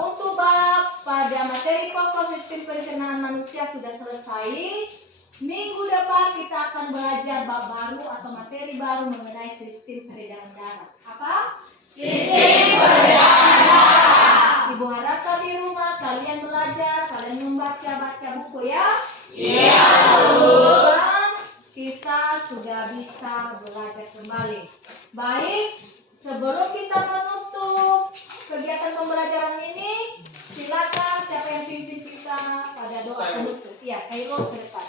untuk bab pada materi pokok sistem pencernaan manusia sudah selesai. Minggu depan kita akan belajar bab baru atau materi baru mengenai sistem peredaran darah. Apa? Sistem peredaran darah. Ibu harapkan di rumah kalian belajar, kalian membaca buku ya. Iya, Bu. Kita sudah bisa belajar kembali. Baik, sebelum kita menutup kegiatan pembelajaran ini, silakan siapa yang pimpin kita pada doa penutup. Ya, Khairul ke depan.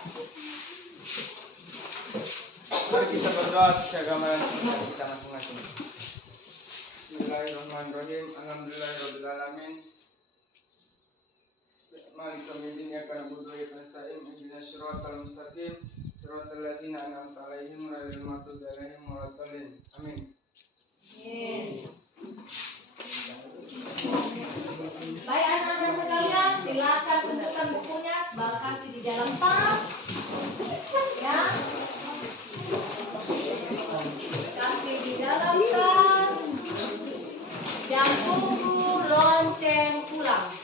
Mari kita berdoa sesuai gambaran kita masing-masing. Bismillahirrahmanirrahim. Alhamdulillahirrahmanirrahim. Malik yaumiddin iyyaka na'budu wa iyyaka nasta'in ihdinas siratal mustaqim siratal ladzina an'amta 'alaihim ghairil maghdubi 'alaihim waladdallin. Amin. Amin. Baik anak-anak sekalian, silakan kumpulkan bukunya, kasih di dalam tas. Ya. Kasih di dalam tas. Dan tunggu lonceng pulang.